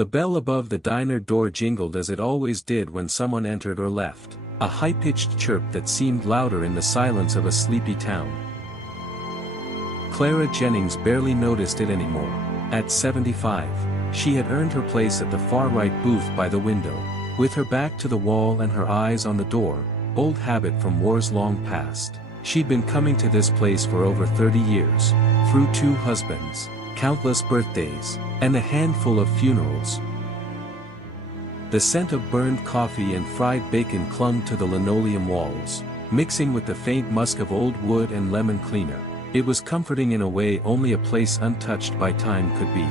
The bell above the diner door jingled as it always did when someone entered or left, a high-pitched chirp that seemed louder in the silence of a sleepy town. Clara Jennings barely noticed it anymore. At 75, she had earned her place at the far-right booth by the window, with her back to the wall and her eyes on the door, old habit from wars long past. She'd been coming to this place for over 30 years, through 2 husbands, countless birthdays, and a handful of funerals. The scent of burned coffee and fried bacon clung to the linoleum walls, mixing with the faint musk of old wood and lemon cleaner. It was comforting in a way only a place untouched by time could be.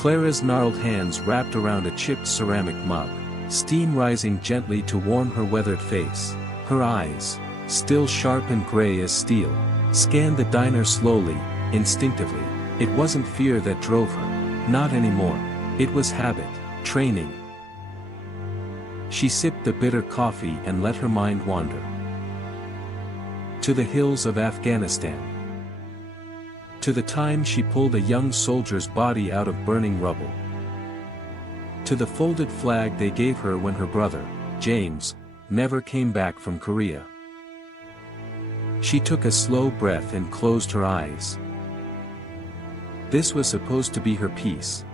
Clara's gnarled hands wrapped around a chipped ceramic mug, steam rising gently to warm her weathered face. Her eyes, still sharp and gray as steel, scanned the diner slowly, instinctively. It wasn't fear that drove her, not anymore. It was habit, training. She sipped the bitter coffee and let her mind wander. To the hills of Afghanistan. To the time she pulled a young soldier's body out of burning rubble. To the folded flag they gave her when her brother, James, never came back from Korea. She took a slow breath and closed her eyes. This was supposed to be her peace.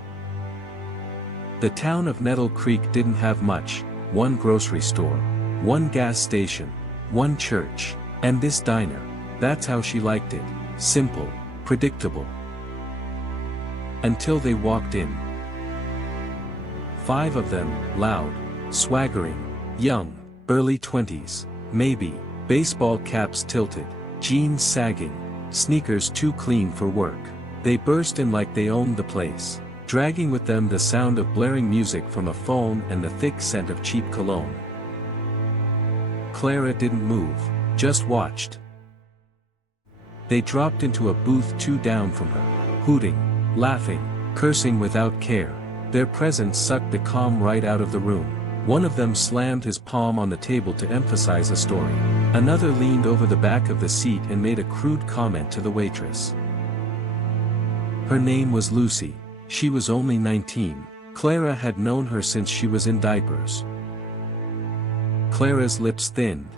The town of Nettle Creek didn't have much: 1 grocery store, 1 gas station, 1 church, and this diner. That's how she liked it: simple, predictable. Until they walked in. 5 of them, loud, swaggering, young, early 20s, maybe, baseball caps tilted, jeans sagging, sneakers too clean for work. They burst in like they owned the place, dragging with them the sound of blaring music from a phone and the thick scent of cheap cologne. Clara didn't move, just watched. They dropped into a booth 2 down from her, hooting, laughing, cursing without care. Their presence sucked the calm right out of the room. One of them slammed his palm on the table to emphasize a story. Another leaned over the back of the seat and made a crude comment to the waitress. Her name was Lucy. She was only 19. Clara had known her since she was in diapers. Clara's lips thinned.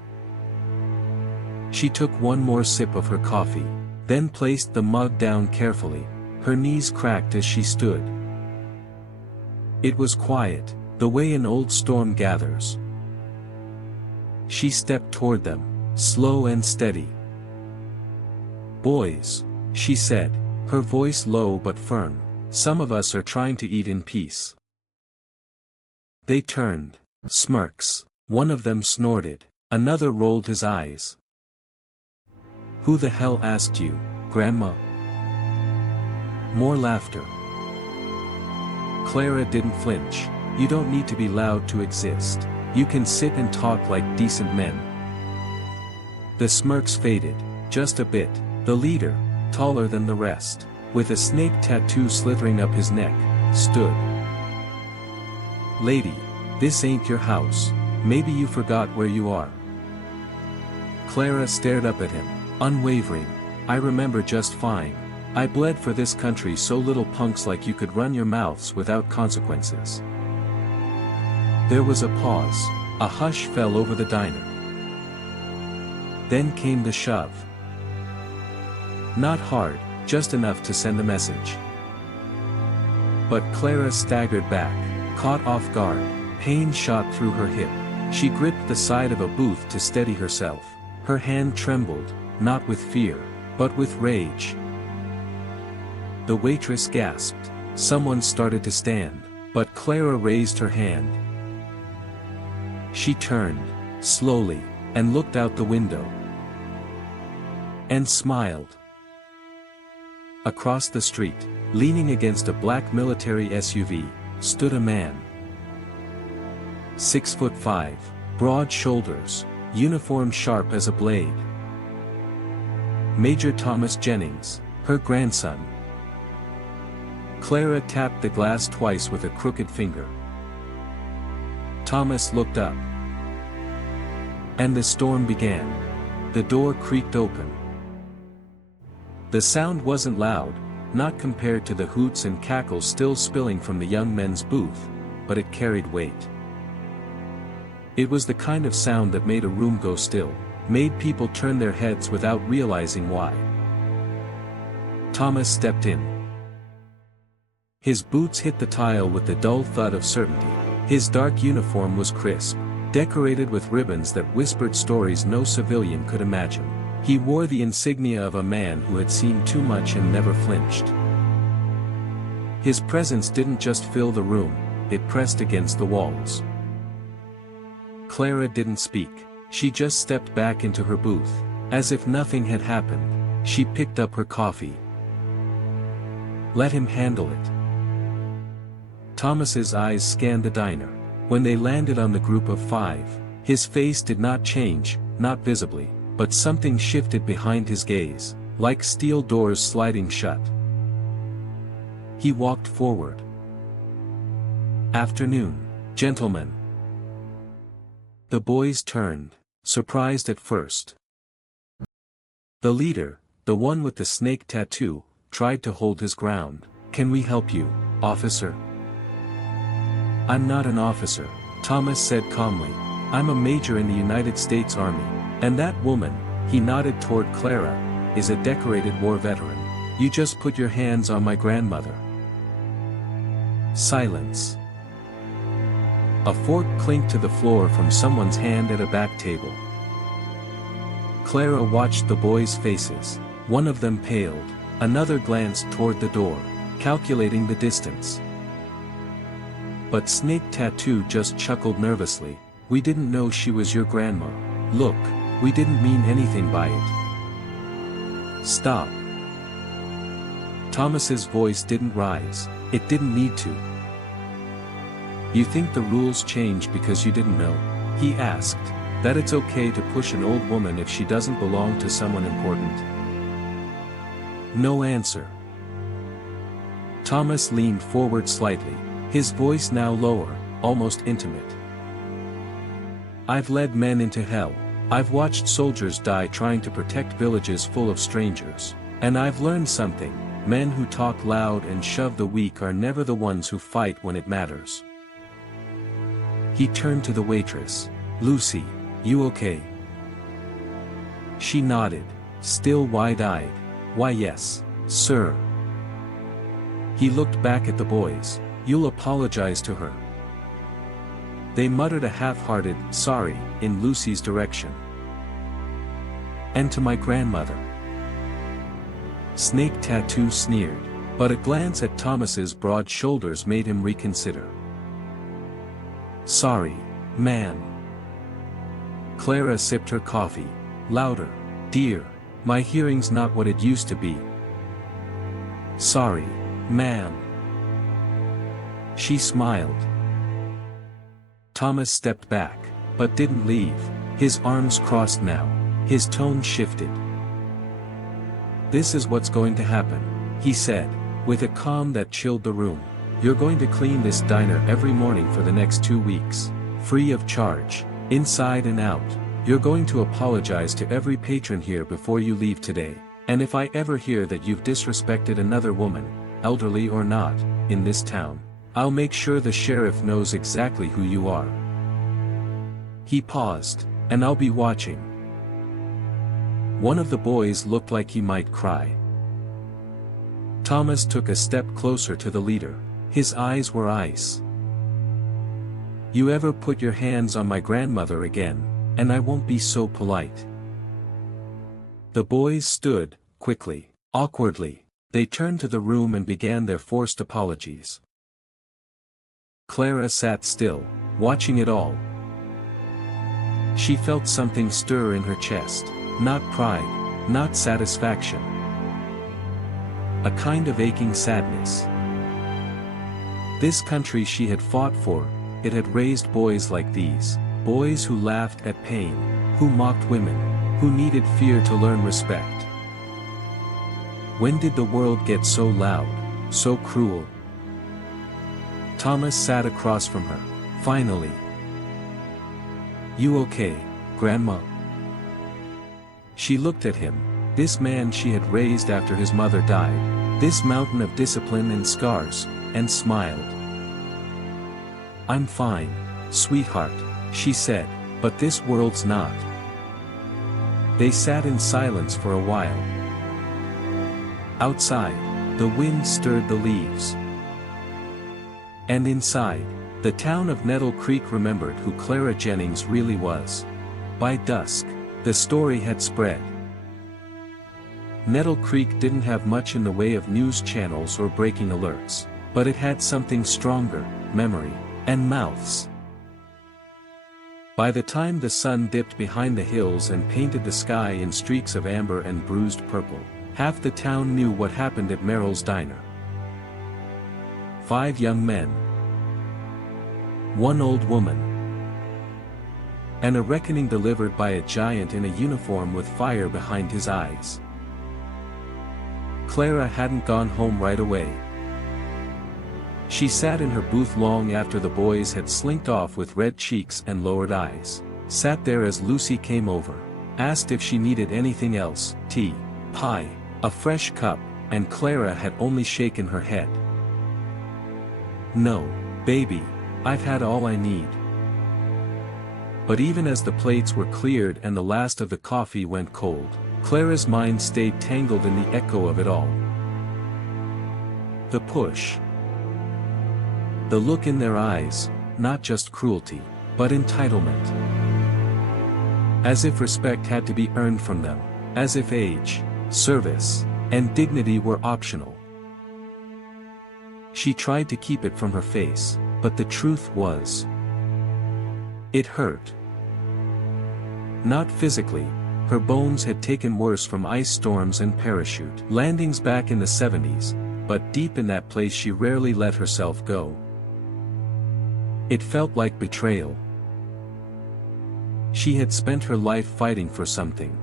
She took one more sip of her coffee, then placed the mug down carefully. Her knees cracked as she stood. It was quiet, the way an old storm gathers. She stepped toward them, slow and steady. "Boys," she said, her voice low but firm, "some of us are trying to eat in peace." They turned. Smirks. One of them snorted. Another rolled his eyes. "Who the hell asked you, Grandma?" More laughter. Clara didn't flinch. "You don't need to be loud to exist. You can sit and talk like decent men." The smirks faded, just a bit. The leader, taller than the rest, with a snake tattoo slithering up his neck, stood. "Lady, this ain't your house. Maybe you forgot where you are." Clara stared up at him, unwavering. "I remember just fine. I bled for this country so little punks like you could run your mouths without consequences." There was a pause. A hush fell over the diner. Then came the shove. Not hard, just enough to send a message. But Clara staggered back, caught off guard. Pain shot through her hip. She gripped the side of a booth to steady herself. Her hand trembled, not with fear, but with rage. The waitress gasped. Someone started to stand, but Clara raised her hand. She turned, slowly, and looked out the window. And smiled. Across the street, leaning against a black military SUV, stood a man. 6'5", broad shoulders, uniform sharp as a blade. Major Thomas Jennings, her grandson. Clara tapped the glass twice with a crooked finger. Thomas looked up. And the storm began. The door creaked open. The sound wasn't loud, not compared to the hoots and cackles still spilling from the young men's booth, but it carried weight. It was the kind of sound that made a room go still, made people turn their heads without realizing why. Thomas stepped in. His boots hit the tile with the dull thud of certainty. His dark uniform was crisp, decorated with ribbons that whispered stories no civilian could imagine. He wore the insignia of a man who had seen too much and never flinched. His presence didn't just fill the room, it pressed against the walls. Clara didn't speak. She just stepped back into her booth. As if nothing had happened, she picked up her coffee. Let him handle it. Thomas's eyes scanned the diner. When they landed on the group of 5, his face did not change, not visibly, but something shifted behind his gaze, like steel doors sliding shut. He walked forward. Afternoon, gentlemen. The boys turned, surprised at first. The leader, the one with the snake tattoo, tried to hold his ground. Can we help you, officer? I'm not an officer, Thomas said calmly. I'm a major in the United States Army, and that woman, he nodded toward Clara, is a decorated war veteran. You just put your hands on my grandmother. Silence. A fork clinked to the floor from someone's hand at a back table. Clara watched the boys' faces. One of them paled, another glanced toward the door, calculating the distance. But Snake Tattoo just chuckled nervously. We didn't know she was your grandma. Look, we didn't mean anything by it. Stop. Thomas's voice didn't rise. It didn't need to. You think the rules changed because you didn't know? He asked. That it's okay to push an old woman if she doesn't belong to someone important? No answer. Thomas leaned forward slightly, his voice now lower, almost intimate. I've led men into hell. I've watched soldiers die trying to protect villages full of strangers. And I've learned something. Men who talk loud and shove the weak are never the ones who fight when it matters. He turned to the waitress. Lucy, you okay? She nodded, still wide-eyed. Why yes, sir. He looked back at the boys. You'll apologize to her. They muttered a half-hearted, sorry, in Lucy's direction. And to my grandmother. Snake Tattoo sneered, but a glance at Thomas's broad shoulders made him reconsider. Sorry, man. Clara sipped her coffee. Louder. Dear, my hearing's not what it used to be. Sorry, man. She smiled. Thomas stepped back, but didn't leave. His arms crossed now. His tone shifted. This is what's going to happen, he said, with a calm that chilled the room. You're going to clean this diner every morning for the next 2 weeks, free of charge, inside and out. You're going to apologize to every patron here before you leave today. And if I ever hear that you've disrespected another woman, elderly or not, in this town, I'll make sure the sheriff knows exactly who you are. He paused, and I'll be watching. One of the boys looked like he might cry. Thomas took a step closer to the leader. His eyes were ice. You ever put your hands on my grandmother again, and I won't be so polite. The boys stood, quickly, awkwardly. They turned to the room and began their forced apologies. Clara sat still, watching it all. She felt something stir in her chest, not pride, not satisfaction. A kind of aching sadness. This country she had fought for, it had raised boys like these, boys who laughed at pain, who mocked women, who needed fear to learn respect. When did the world get so loud, so cruel? Thomas sat across from her, finally. You okay, Grandma? She looked at him, this man she had raised after his mother died, this mountain of discipline and scars, and smiled. "I'm fine, sweetheart," she said, "but this world's not." They sat in silence for a while. Outside, the wind stirred the leaves. And inside, the town of Nettle Creek remembered who Clara Jennings really was. By dusk, the story had spread. Nettle Creek didn't have much in the way of news channels or breaking alerts, but it had something stronger: memory, and mouths. By the time the sun dipped behind the hills and painted the sky in streaks of amber and bruised purple, half the town knew what happened at Merrill's diner. 5 young men, 1 old woman, and a reckoning delivered by a giant in a uniform with fire behind his eyes. Clara hadn't gone home right away. She sat in her booth long after the boys had slinked off with red cheeks and lowered eyes, sat there as Lucy came over, asked if she needed anything else: tea, pie, a fresh cup, and Clara had only shaken her head. "No, baby, I've had all I need." But even as the plates were cleared and the last of the coffee went cold, Clara's mind stayed tangled in the echo of it all. The push. The look in their eyes, not just cruelty, but entitlement. As if respect had to be earned from them, as if age, service, and dignity were optional. She tried to keep it from her face, but the truth was, it hurt. Not physically. Her bones had taken worse from ice storms and parachute landings back in the 70s, but deep in that place she rarely let herself go. It felt like betrayal. She had spent her life fighting for something.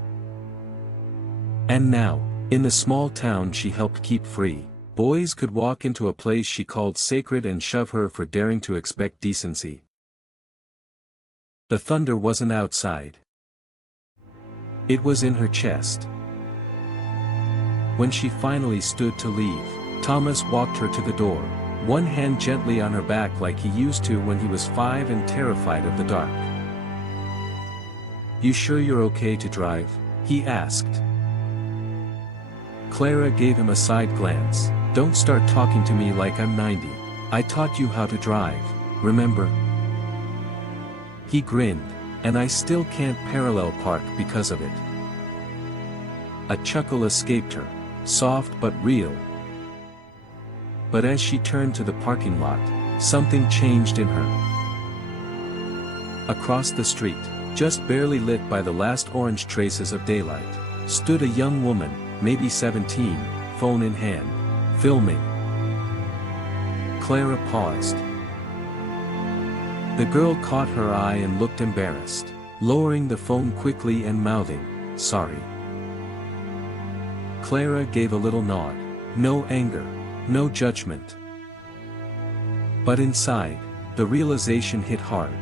And now, in the small town she helped keep free, boys could walk into a place she called sacred and shove her for daring to expect decency. The thunder wasn't outside. It was in her chest. When she finally stood to leave, Thomas walked her to the door, one hand gently on her back like he used to when he was 5 and terrified of the dark. "You sure you're okay to drive?" he asked. Clara gave him a side glance. "Don't start talking to me like I'm 90. I taught you how to drive, remember?" He grinned. "And I still can't parallel park because of it." A chuckle escaped her, soft but real. But as she turned to the parking lot, something changed in her. Across the street, just barely lit by the last orange traces of daylight, stood a young woman, maybe 17, phone in hand, filming. Clara paused. The girl caught her eye and looked embarrassed, lowering the phone quickly and mouthing, "Sorry." Clara gave a little nod. No anger, no judgment. But inside, the realization hit hard.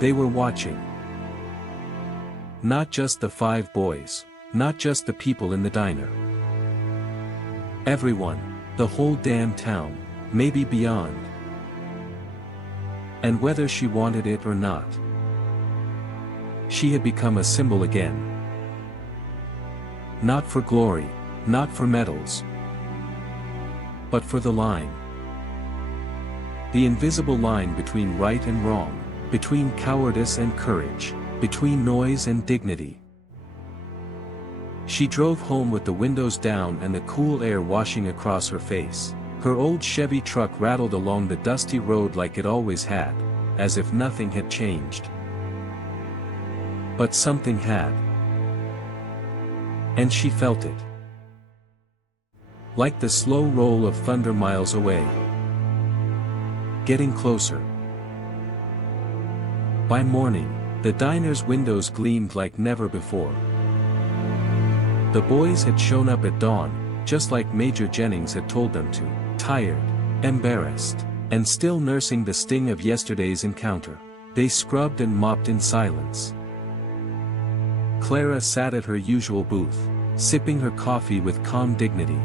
They were watching. Not just the 5 boys, not just the people in the diner. Everyone, the whole damn town, maybe beyond. And whether she wanted it or not, she had become a symbol again. Not for glory, not for medals, but for the line. The invisible line between right and wrong, between cowardice and courage, between noise and dignity. She drove home with the windows down and the cool air washing across her face. Her old Chevy truck rattled along the dusty road like it always had, as if nothing had changed. But something had. And she felt it. Like the slow roll of thunder miles away. Getting closer. By morning, the diner's windows gleamed like never before. The boys had shown up at dawn, just like Major Jennings had told them to, tired, embarrassed, and still nursing the sting of yesterday's encounter. They scrubbed and mopped in silence. Clara sat at her usual booth, sipping her coffee with calm dignity.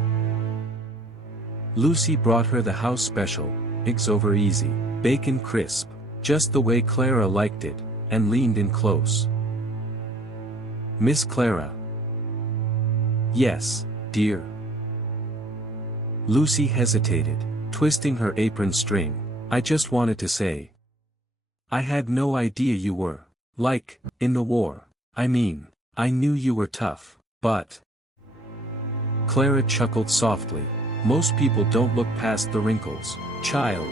Lucy brought her the house special, eggs over easy, bacon crisp, just the way Clara liked it, and leaned in close. "Miss Clara?" "Yes, dear." Lucy hesitated, twisting her apron string. "I just wanted to say. I had no idea you were, like, in the war. I mean, I knew you were tough, but—" Clara chuckled softly. "Most people don't look past the wrinkles, child."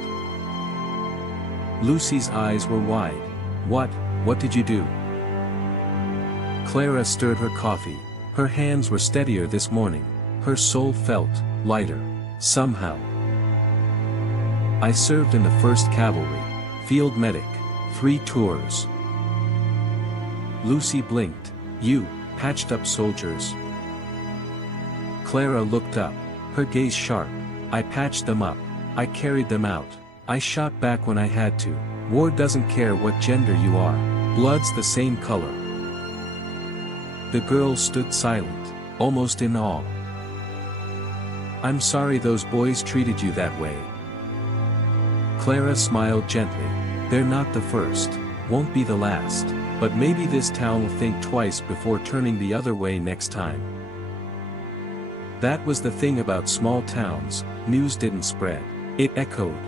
Lucy's eyes were wide. What did you do?" Clara stirred her coffee. Her hands were steadier this morning. Her soul felt lighter, somehow. "I served in the 1st Cavalry, field medic, 3 tours." Lucy blinked. "You patched up soldiers?" Clara looked up, her gaze sharp. "I patched them up. I carried them out. I shot back when I had to. War doesn't care what gender you are. Blood's the same color." The girl stood silent, almost in awe. "I'm sorry those boys treated you that way." Clara smiled gently. "They're not the first, won't be the last, but maybe this town will think twice before turning the other way next time." That was the thing about small towns, news didn't spread, it echoed.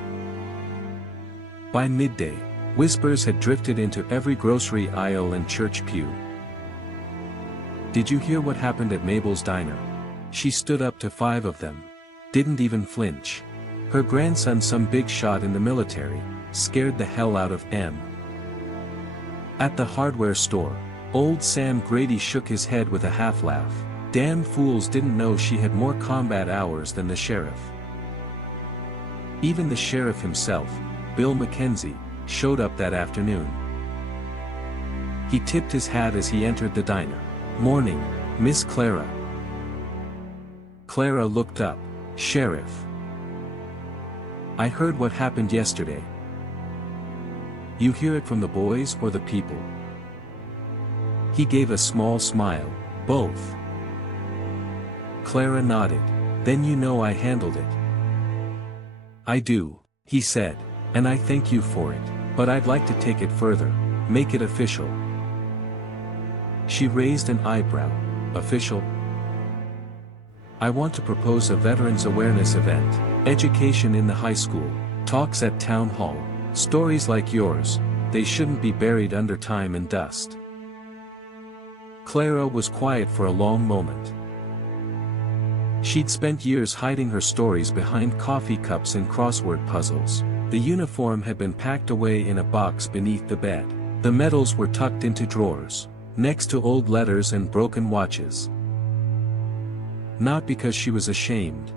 By midday, whispers had drifted into every grocery aisle and church pew. "Did you hear what happened at Mabel's diner? She stood up to 5 of them. Didn't even flinch. Her grandson, some big shot in the military, scared the hell out of M." At the hardware store, old Sam Grady shook his head with a half-laugh. "Damn fools didn't know she had more combat hours than the sheriff." Even the sheriff himself, Bill Mackenzie, showed up that afternoon. He tipped his hat as he entered the diner. "Morning, Miss Clara." Clara looked up. "Sheriff. I heard what happened yesterday." "You hear it from the boys or the people?" He gave a small smile. "Both." Clara nodded. "Then you know I handled it." "I do," he said, "and I thank you for it, but I'd like to take it further, make it official." She raised an eyebrow. "Official?" "I want to propose a Veterans Awareness event, education in the high school, talks at town hall, stories like yours, they shouldn't be buried under time and dust." Clara was quiet for a long moment. She'd spent years hiding her stories behind coffee cups and crossword puzzles. The uniform had been packed away in a box beneath the bed. The medals were tucked into drawers, next to old letters and broken watches. Not because she was ashamed,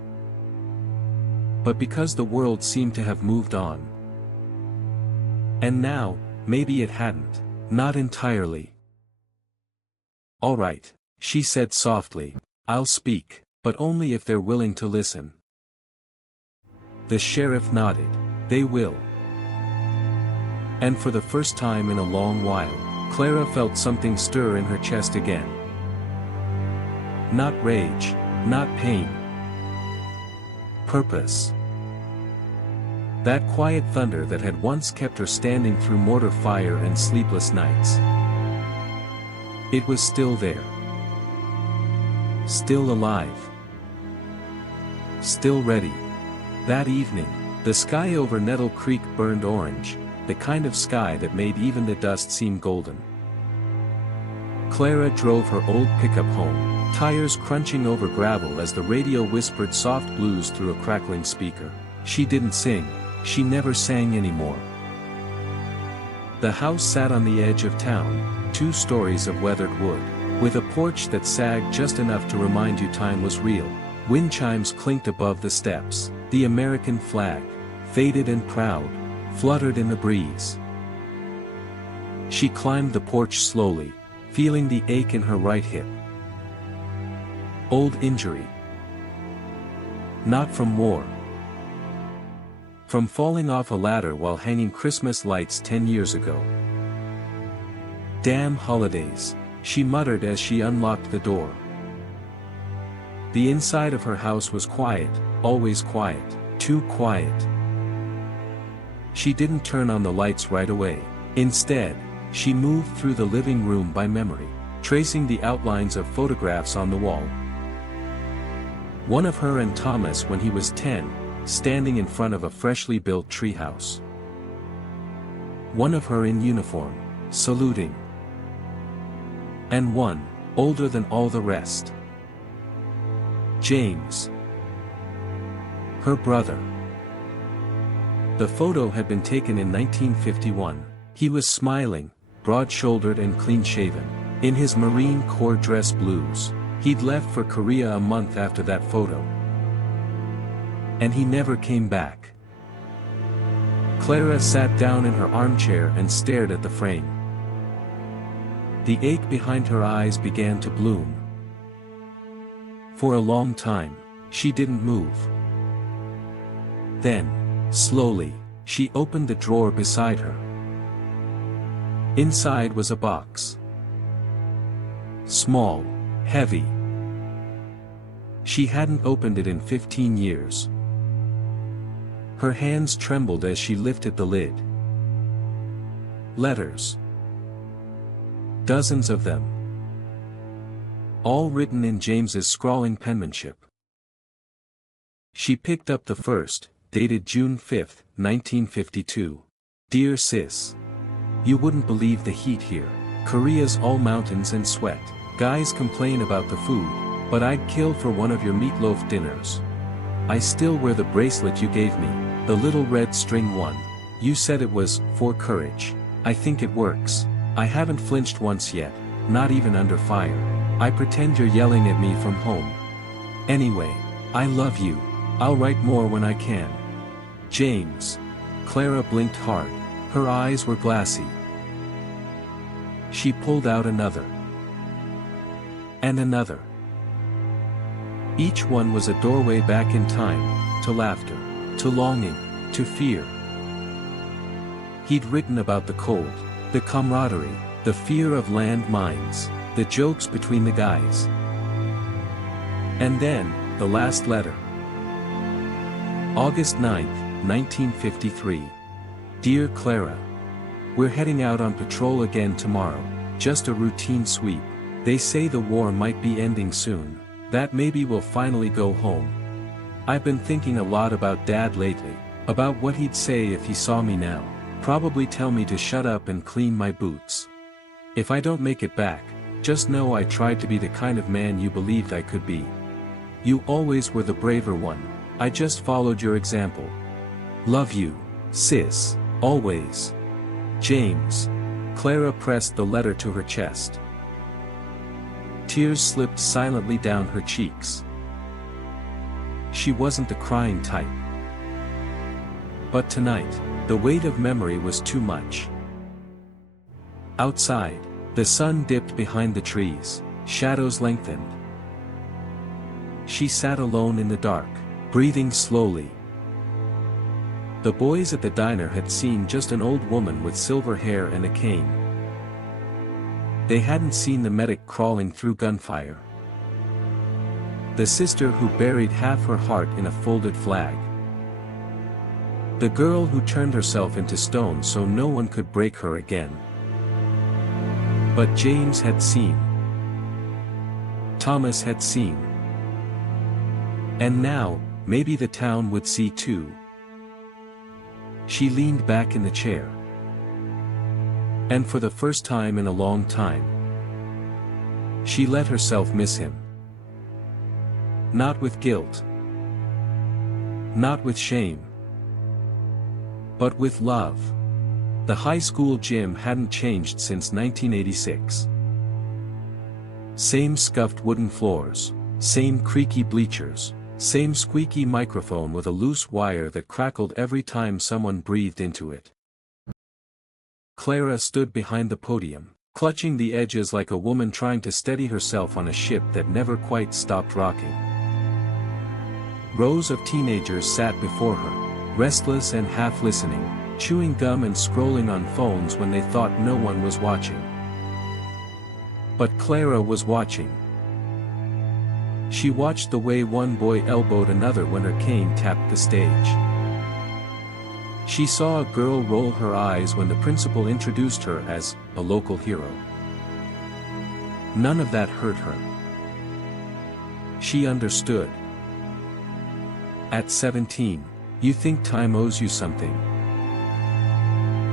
but because the world seemed to have moved on. And now, maybe it hadn't, not entirely. "All right," she said softly, "I'll speak, but only if they're willing to listen." The sheriff nodded. "They will." And for the first time in a long while, Clara felt something stir in her chest again. Not rage, not pain. Purpose. That quiet thunder that had once kept her standing through mortar fire and sleepless nights. It was still there. Still alive. Still ready. That evening, the sky over Nettle Creek burned orange, the kind of sky that made even the dust seem golden. Clara drove her old pickup home, tires crunching over gravel as the radio whispered soft blues through a crackling speaker. She didn't sing, she never sang anymore. The house sat on the edge of town, 2 stories of weathered wood, with a porch that sagged just enough to remind you time was real. Wind chimes clinked above the steps. The American flag, faded and proud, fluttered in the breeze. She climbed the porch slowly, feeling the ache in her right hip. Old injury. Not from war. From falling off a ladder while hanging Christmas lights 10 years ago. "Damn holidays," she muttered as she unlocked the door. The inside of her house was quiet, always quiet, too quiet. She didn't turn on the lights right away. Instead, she moved through the living room by memory, tracing the outlines of photographs on the wall. One of her and Thomas when he was 10, standing in front of a freshly built treehouse. One of her in uniform, saluting. And one, older than all the rest. James. Her brother. The photo had been taken in 1951. He was smiling, broad-shouldered and clean-shaven, in his Marine Corps dress blues. He'd left for Korea a month after that photo. And he never came back. Clara sat down in her armchair and stared at the frame. The ache behind her eyes began to bloom. For a long time, she didn't move. Then, slowly, she opened the drawer beside her. Inside was a box. Small, heavy. She hadn't opened it in 15 years. Her hands trembled as she lifted the lid. Letters. Dozens of them. All written in James's scrawling penmanship. She picked up the first, dated June 5, 1952. Dear Sis. You wouldn't believe the heat here. Korea's all mountains and sweat. Guys complain about the food, but I'd kill for one of your meatloaf dinners. I still wear the bracelet you gave me, the little red string one. You said it was for courage. I think it works. I haven't flinched once yet, not even under fire. I pretend you're yelling at me from home. Anyway, I love you. I'll write more when I can. James. Clara blinked hard. Her eyes were glassy. She pulled out another. And another. Each one was a doorway back in time, to laughter, to longing, to fear. He'd written about the cold, the camaraderie, the fear of land mines, the jokes between the guys. And then, the last letter. August 9, 1953. Dear Clara. We're heading out on patrol again tomorrow, just a routine sweep. They say the war might be ending soon, that maybe we'll finally go home. I've been thinking a lot about Dad lately, about what he'd say if he saw me now. Probably tell me to shut up and clean my boots. If I don't make it back, just know I tried to be the kind of man you believed I could be. You always were the braver one, I just followed your example. Love you, sis, always. James. Clara pressed the letter to her chest. Tears slipped silently down her cheeks. She wasn't the crying type. But tonight, the weight of memory was too much. Outside, the sun dipped behind the trees, shadows lengthened. She sat alone in the dark, breathing slowly. The boys at the diner had seen just an old woman with silver hair and a cane. They hadn't seen the medic crawling through gunfire. The sister who buried half her heart in a folded flag. The girl who turned herself into stone so no one could break her again. But James had seen. Thomas had seen. And now, maybe the town would see too. She leaned back in the chair. And for the first time in a long time, she let herself miss him. Not with guilt. Not with shame. But with love. The high school gym hadn't changed since 1986. Same scuffed wooden floors, same creaky bleachers, same squeaky microphone with a loose wire that crackled every time someone breathed into it. Clara stood behind the podium, clutching the edges like a woman trying to steady herself on a ship that never quite stopped rocking. Rows of teenagers sat before her, restless and half listening, chewing gum and scrolling on phones when they thought no one was watching. But Clara was watching. She watched the way one boy elbowed another when her cane tapped the stage. She saw a girl roll her eyes when the principal introduced her as a local hero. None of that hurt her. She understood. At 17, you think time owes you something.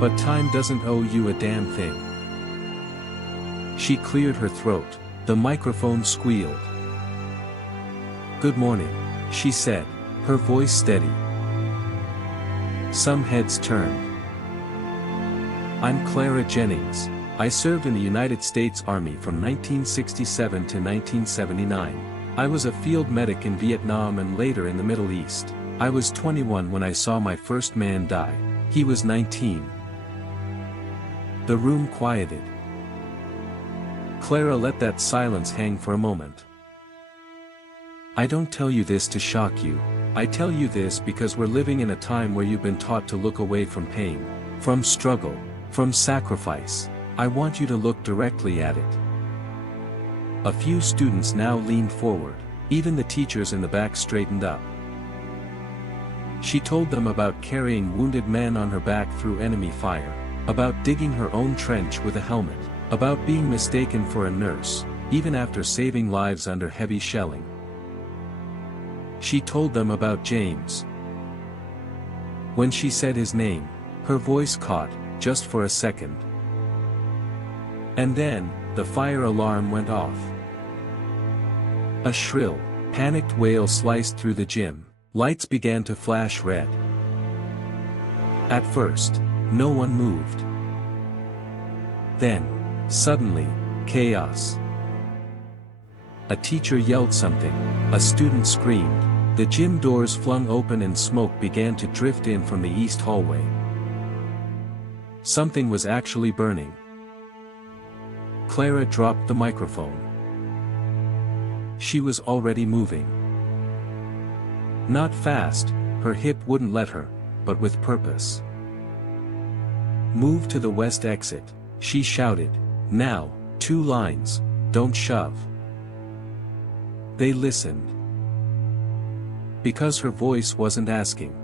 But time doesn't owe you a damn thing. She cleared her throat. The microphone squealed. "Good morning," she said, her voice steady. Some heads turned. "I'm Clara Jennings. I served in the United States Army from 1967 to 1979. I was a field medic in Vietnam and later in the Middle East. I was 21 when I saw my first man die. He was 19. The room quieted. Clara let that silence hang for a moment. "I don't tell you this to shock you. I tell you this because we're living in a time where you've been taught to look away from pain, from struggle, from sacrifice. I want you to look directly at it." A few students now leaned forward. Even the teachers in the back straightened up. She told them about carrying wounded men on her back through enemy fire, about digging her own trench with a helmet, about being mistaken for a nurse, even after saving lives under heavy shelling. She told them about James. When she said his name, her voice caught, just for a second. And then, the fire alarm went off. A shrill, panicked wail sliced through the gym. Lights began to flash red. At first, no one moved. Then, suddenly, chaos. A teacher yelled something, a student screamed, the gym doors flung open and smoke began to drift in from the east hallway. Something was actually burning. Clara dropped the microphone. She was already moving. Not fast, her hip wouldn't let her, but with purpose. "Move to the west exit," she shouted. "Now, 2 lines, don't shove." They listened. Because her voice wasn't asking.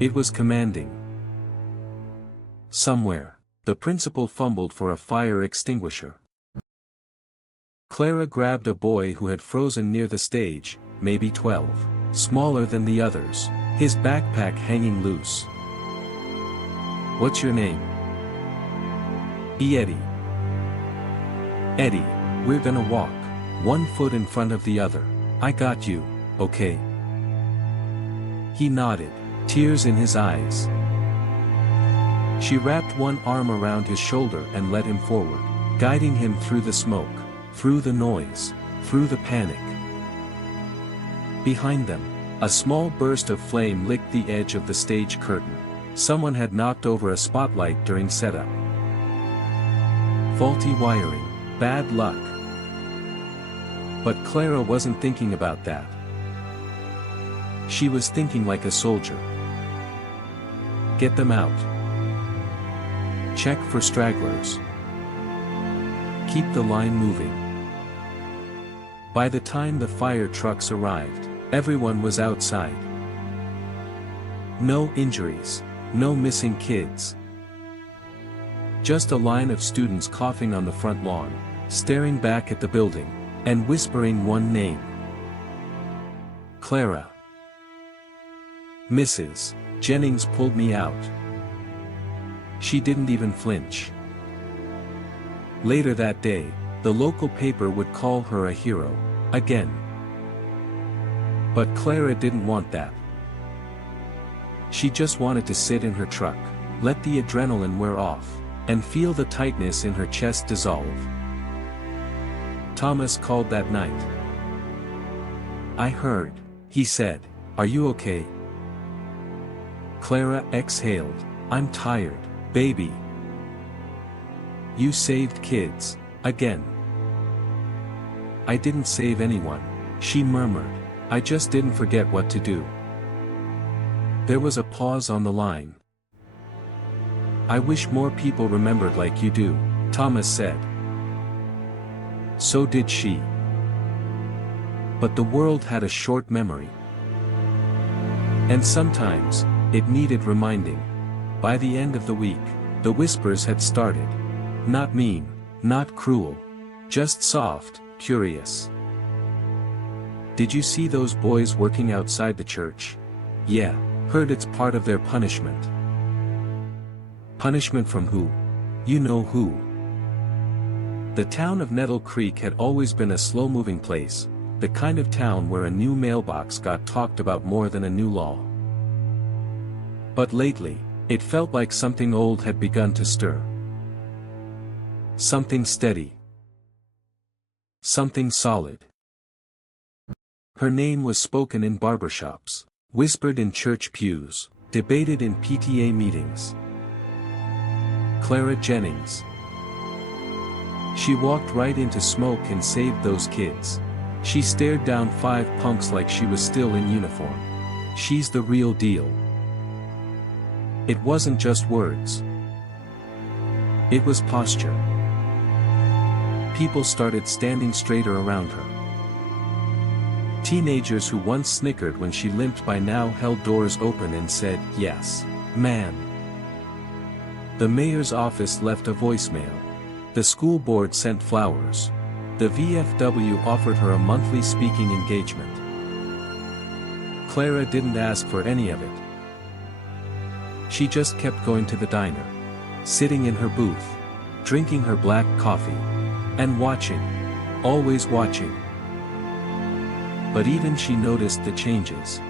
It was commanding. Somewhere, the principal fumbled for a fire extinguisher. Clara grabbed a boy who had frozen near the stage, maybe 12, smaller than the others, his backpack hanging loose. "What's your name?" "Eddie." "Eddie, we're gonna walk, 1 foot in front of the other. I got you, okay?" He nodded, tears in his eyes. She wrapped one arm around his shoulder and led him forward, guiding him through the smoke, through the noise, through the panic. Behind them, a small burst of flame licked the edge of the stage curtain. Someone had knocked over a spotlight during setup. Faulty wiring, bad luck. But Clara wasn't thinking about that. She was thinking like a soldier. Get them out. Check for stragglers. Keep the line moving. By the time the fire trucks arrived, everyone was outside. No injuries, no missing kids. Just a line of students coughing on the front lawn, staring back at the building, and whispering one name. Clara. "Mrs. Jennings pulled me out." She didn't even flinch. Later that day, the local paper would call her a hero, again. But Clara didn't want that. She just wanted to sit in her truck, let the adrenaline wear off, and feel the tightness in her chest dissolve. Thomas called that night. "I heard," he said. "Are you okay?" Clara exhaled. "I'm tired, baby." "You saved kids, again." "I didn't save anyone," she murmured. "I just didn't forget what to do." There was a pause on the line. "I wish more people remembered like you do," Thomas said. So did she. But the world had a short memory. And sometimes, it needed reminding. By the end of the week, the whispers had started. Not mean, not cruel. Just soft, curious. Did you see those boys working outside the church? Yeah, heard it's part of their punishment. Punishment from who? You know who. The town of Nettle Creek had always been a slow-moving place, the kind of town where a new mailbox got talked about more than a new law. But lately, it felt like something old had begun to stir. Something steady. Something solid. Her name was spoken in barbershops, whispered in church pews, debated in PTA meetings. Clara Jennings. She walked right into smoke and saved those kids. She stared down 5 punks like she was still in uniform. She's the real deal. It wasn't just words. It was posture. People started standing straighter around her. Teenagers who once snickered when she limped by now held doors open and said, "Yes, ma'am." The mayor's office left a voicemail. The school board sent flowers. The VFW offered her a monthly speaking engagement. Clara didn't ask for any of it. She just kept going to the diner, sitting in her booth, drinking her black coffee, and watching, always watching. But even she noticed the changes.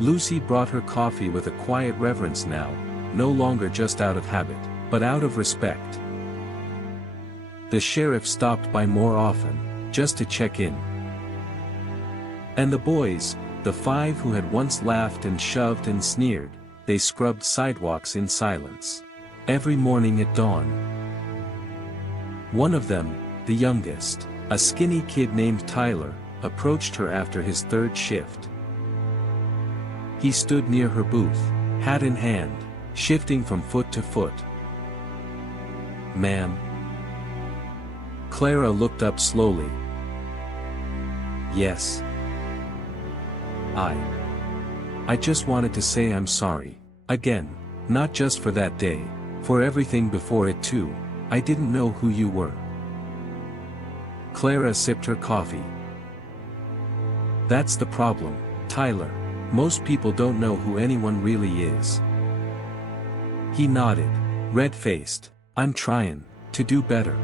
Lucy brought her coffee with a quiet reverence now, no longer just out of habit, but out of respect. The sheriff stopped by more often, just to check in. And the boys, the 5 who had once laughed and shoved and sneered, they scrubbed sidewalks in silence. Every morning at dawn. One of them, the youngest, a skinny kid named Tyler, approached her after his 3rd shift. He stood near her booth, hat in hand, shifting from foot to foot. "Ma'am?" Clara looked up slowly. "Yes. I just wanted to say I'm sorry. Again, not just for that day, for everything before it too. I didn't know who you were." Clara sipped her coffee. "That's the problem, Tyler. Most people don't know who anyone really is." He nodded, red-faced. "I'm trying to do better."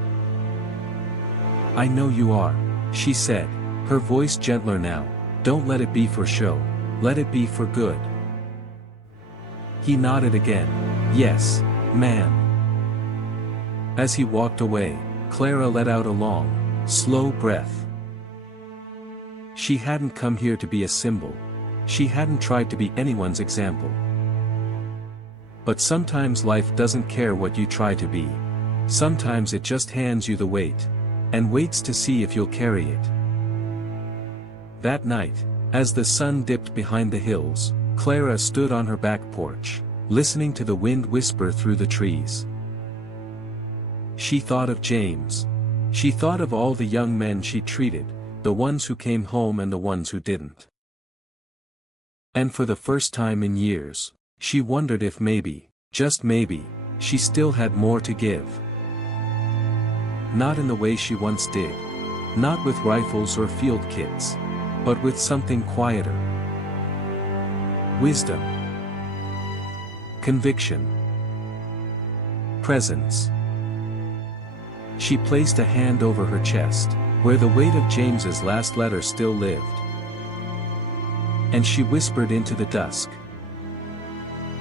"I know you are," she said, her voice gentler now. "Don't let it be for show. Let it be for good." He nodded again. "Yes, ma'am." As he walked away, Clara let out a long, slow breath. She hadn't come here to be a symbol. She hadn't tried to be anyone's example. But sometimes life doesn't care what you try to be. Sometimes it just hands you the weight, and waits to see if you'll carry it. That night, as the sun dipped behind the hills, Clara stood on her back porch, listening to the wind whisper through the trees. She thought of James. She thought of all the young men she treated, the ones who came home and the ones who didn't. And for the first time in years, she wondered if maybe, just maybe, she still had more to give. Not in the way she once did. Not with rifles or field kits. But with something quieter. Wisdom. Conviction. Presence. She placed a hand over her chest, where the weight of James's last letter still lived. And she whispered into the dusk.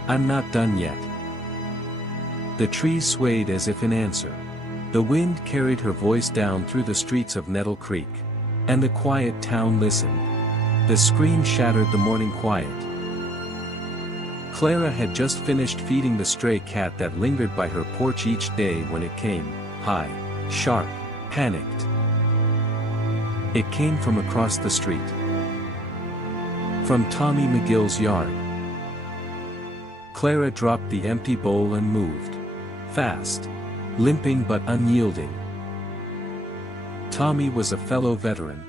"I'm not done yet." The trees swayed as if in answer. The wind carried her voice down through the streets of Nettle Creek. And the quiet town listened. The scream shattered the morning quiet. Clara had just finished feeding the stray cat that lingered by her porch each day when it came, high, sharp, panicked. It came from across the street. From Tommy McGill's yard. Clara dropped the empty bowl and moved. Fast. Limping but unyielding. Tommy was a fellow veteran.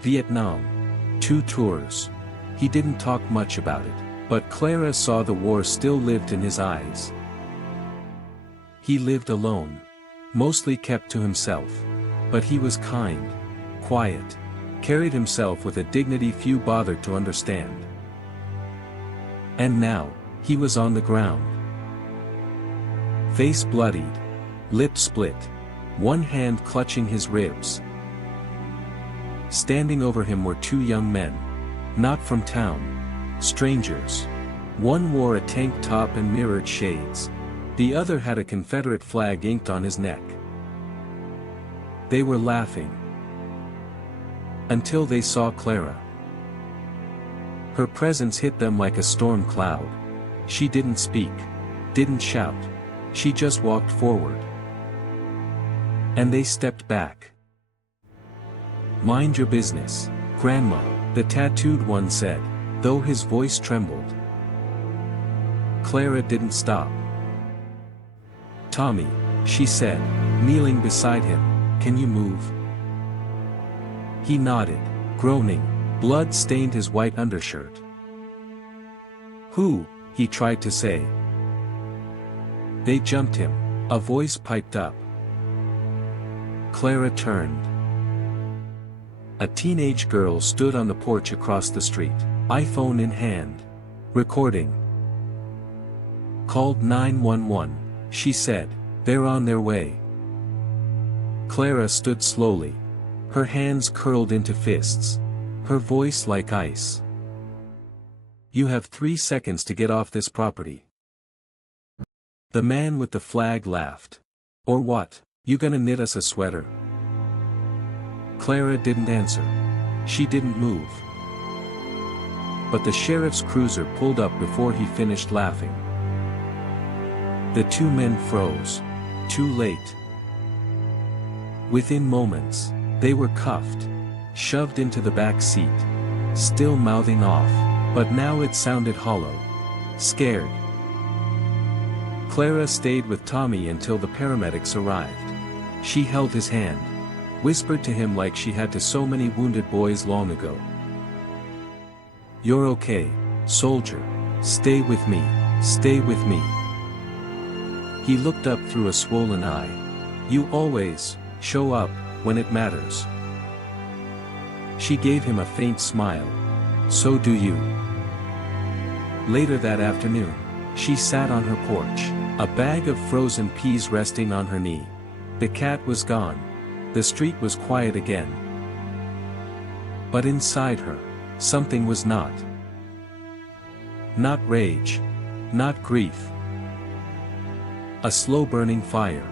Vietnam. 2 tours. He didn't talk much about it, but Clara saw the war still lived in his eyes. He lived alone. Mostly kept to himself. But he was kind. Quiet. Carried himself with a dignity few bothered to understand. And now, he was on the ground. Face bloodied. Lip split. One hand clutching his ribs. Standing over him were 2 young men. Not from town. Strangers. One wore a tank top and mirrored shades. The other had a Confederate flag inked on his neck. They were laughing. Until they saw Clara. Her presence hit them like a storm cloud. She didn't speak. Didn't shout. She just walked forward. And they stepped back. "Mind your business, Grandma," the tattooed one said, though his voice trembled. Clara didn't stop. "Tommy," she said, kneeling beside him, "can you move?" He nodded, groaning. Blood stained his white undershirt. "Who?" he tried to say. "They jumped him," a voice piped up. Clara turned. A teenage girl stood on the porch across the street, iPhone in hand. Recording. "Called 911, she said. "They're on their way." Clara stood slowly. Her hands curled into fists. Her voice like ice. "You have 3 seconds to get off this property." The man with the flag laughed. "Or what, you gonna knit us a sweater?" Clara didn't answer. She didn't move. But the sheriff's cruiser pulled up before he finished laughing. The 2 men froze. Too late. Within moments, they were cuffed. Shoved into the back seat. Still mouthing off, but now it sounded hollow. Scared. Clara stayed with Tommy until the paramedics arrived. She held his hand. Whispered to him like she had to so many wounded boys long ago. "You're okay, soldier. Stay with me. Stay with me." He looked up through a swollen eye. "You always show up when it matters." She gave him a faint smile. "So do you." Later that afternoon, she sat on her porch, a bag of frozen peas resting on her knee. The cat was gone. The street was quiet again. But inside her, something was not. Not rage. Not grief. A slow-burning fire.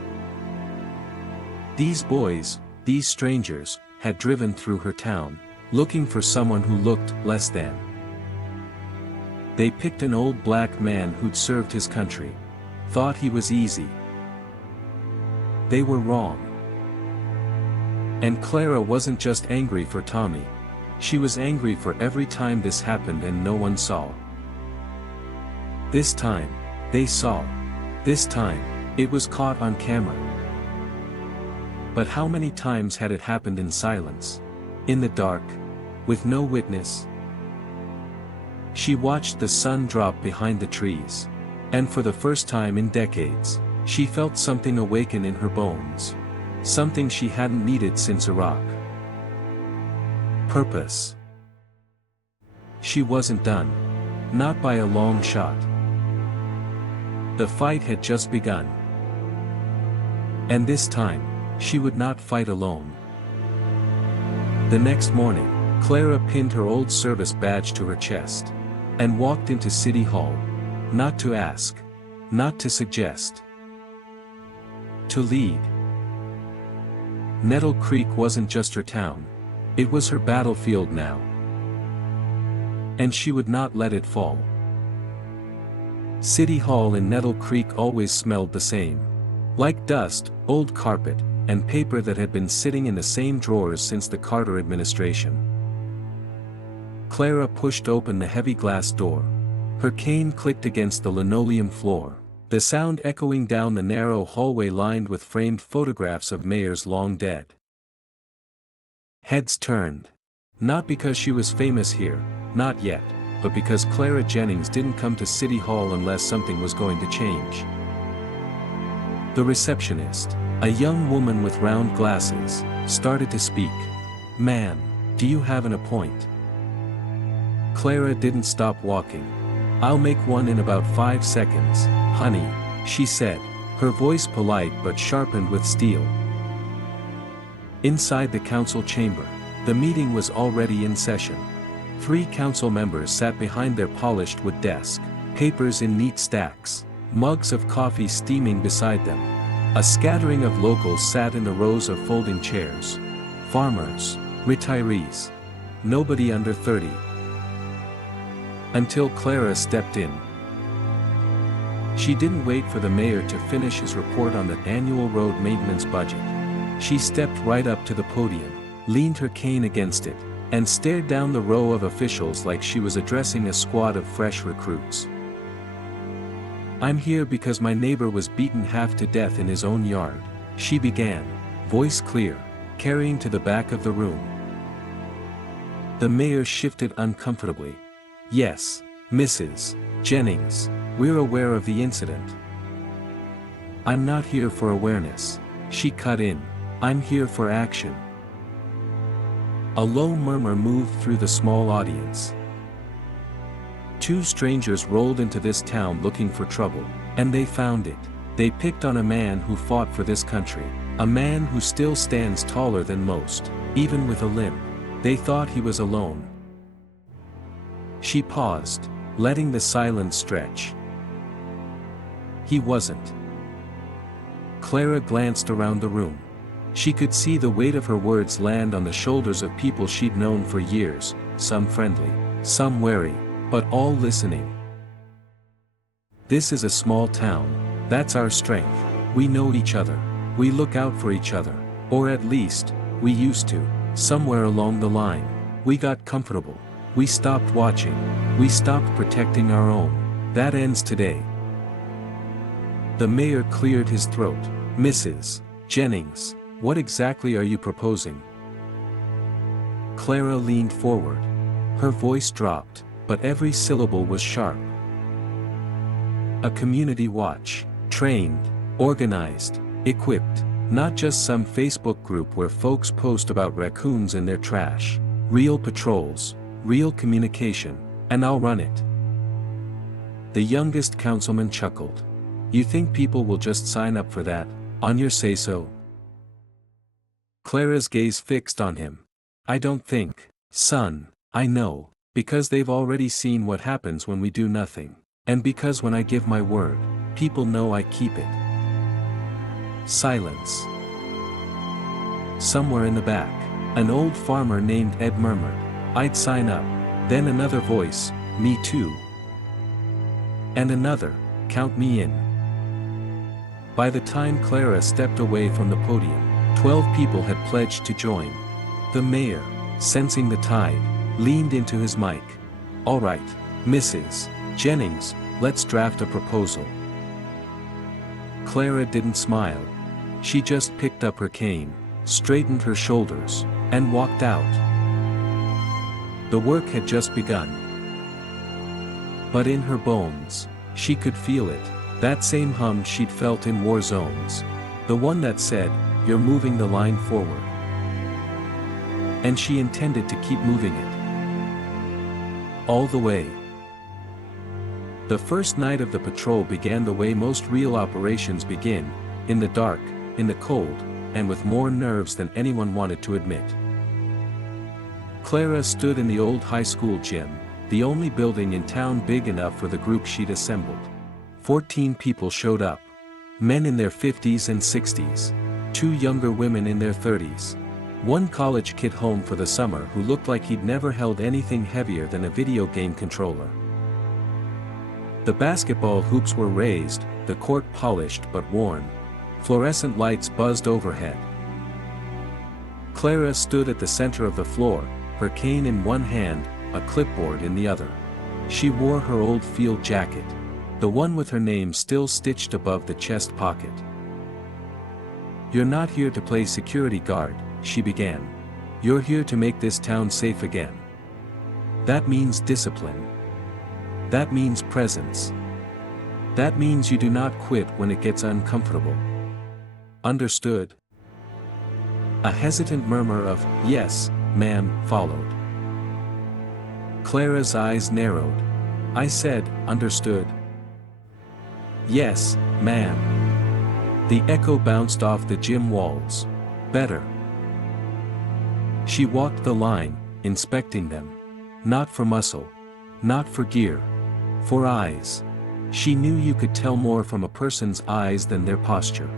These boys, these strangers, had driven through her town, looking for someone who looked less than. They picked an old black man who'd served his country. Thought he was easy. They were wrong. And Clara wasn't just angry for Tommy. She was angry for every time this happened and no one saw. This time, they saw. This time, it was caught on camera. But how many times had it happened in silence? In the dark? With no witness? She watched the sun drop behind the trees. And for the first time in decades, she felt something awaken in her bones. Something she hadn't needed since Iraq. Purpose. She wasn't done. Not by a long shot. The fight had just begun. And this time, she would not fight alone. The next morning, Clara pinned her old service badge to her chest. And walked into City Hall. Not to ask. Not to suggest. To lead. Nettle Creek wasn't just her town. It was her battlefield now. And she would not let it fall. City Hall in Nettle Creek always smelled the same. Like dust, old carpet, and paper that had been sitting in the same drawers since the Carter administration. Clara pushed open the heavy glass door. Her cane clicked against the linoleum floor, the sound echoing down the narrow hallway lined with framed photographs of mayors long dead. Heads turned. Not because she was famous here, not yet, but because Clara Jennings didn't come to City Hall unless something was going to change. The receptionist, a young woman with round glasses, started to speak. "Ma'am, do you have an appointment?" Clara didn't stop walking. "I'll make one in about 5 seconds, honey," she said, her voice polite but sharpened with steel. Inside the council chamber, the meeting was already in session. 3 council members sat behind their polished wood desk, papers in neat stacks, mugs of coffee steaming beside them. A scattering of locals sat in the rows of folding chairs. Farmers, retirees. Nobody under 30. Until Clara stepped in. She didn't wait for the mayor to finish his report on the annual road maintenance budget. She stepped right up to the podium, leaned her cane against it, and stared down the row of officials like she was addressing a squad of fresh recruits. "I'm here because my neighbor was beaten half to death in his own yard," she began, voice clear, carrying to the back of the room. The mayor shifted uncomfortably. "Yes, Mrs. Jennings, we're aware of the incident." "I'm not here for awareness," she cut in. "I'm here for action." A low murmur moved through the small audience. 2 strangers rolled into this town looking for trouble, and they found it. They picked on a man who fought for this country, a man who still stands taller than most, even with a limp. They thought he was alone. She paused, letting the silence stretch. He wasn't. Clara glanced around the room. She could see the weight of her words land on the shoulders of people she'd known for years, some friendly, some wary, but all listening. "This is a small town, that's our strength. We know each other. We look out for each other. Or at least, we used to. Somewhere along the line, we got comfortable. We stopped watching. We stopped protecting our own. That ends today." The mayor cleared his throat. "Mrs. Jennings, what exactly are you proposing?" Clara leaned forward. Her voice dropped, but every syllable was sharp. "A community watch, trained, organized, equipped, not just some Facebook group where folks post about raccoons in their trash. Real patrols, real communication, and I'll run it." The youngest councilman chuckled. "You think people will just sign up for that, on your say-so?" Clara's gaze fixed on him. "I don't think, son, I know, because they've already seen what happens when we do nothing, and because when I give my word, people know I keep it." Silence. Somewhere in the back, an old farmer named Ed murmured, "I'd sign up." Then another voice, "Me too." And another, "Count me in." By the time Clara stepped away from the podium, 12 people had pledged to join. The mayor, sensing the tide, leaned into his mic. "All right, Mrs. Jennings, let's draft a proposal." Clara didn't smile. She just picked up her cane, straightened her shoulders, and walked out. The work had just begun. But in her bones, she could feel it, that same hum she'd felt in war zones. The one that said, "You're moving the line forward." And she intended to keep moving it. All the way. The first night of the patrol began the way most real operations begin, in the dark, in the cold, and with more nerves than anyone wanted to admit. Clara stood in the old high school gym, the only building in town big enough for the group she'd assembled. 14 people showed up. Men in their 50s and 60s. 2 younger women in their 30s. 1 college kid home for the summer who looked like he'd never held anything heavier than a video game controller. The basketball hoops were raised, the court polished but worn. Fluorescent lights buzzed overhead. Clara stood at the center of the floor, her cane in one hand, a clipboard in the other. She wore her old field jacket, the one with her name still stitched above the chest pocket. "You're not here to play security guard," she began. You're here to make this town safe again. That means discipline. That means presence. That means you do not quit when it gets uncomfortable. Understood?" A hesitant murmur of, "Yes, ma'am," followed. Clara's eyes narrowed. "I said, understood?" "Yes, ma'am." The echo bounced off the gym walls. "Better." She walked the line, inspecting them. Not for muscle. Not for gear. For eyes. She knew you could tell more from a person's eyes than their posture.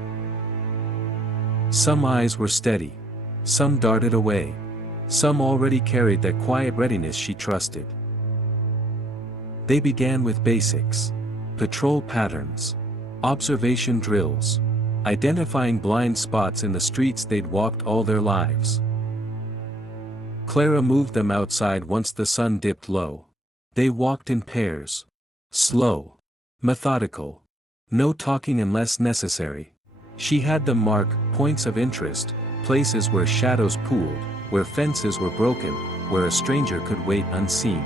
Some eyes were steady. Some darted away. Some already carried that quiet readiness she trusted. They began with basics. Patrol patterns. Observation drills. Identifying blind spots in the streets they'd walked all their lives. Clara moved them outside once the sun dipped low. They walked in pairs. Slow. Methodical. No talking unless necessary. She had them mark points of interest, places where shadows pooled, where fences were broken, where a stranger could wait unseen.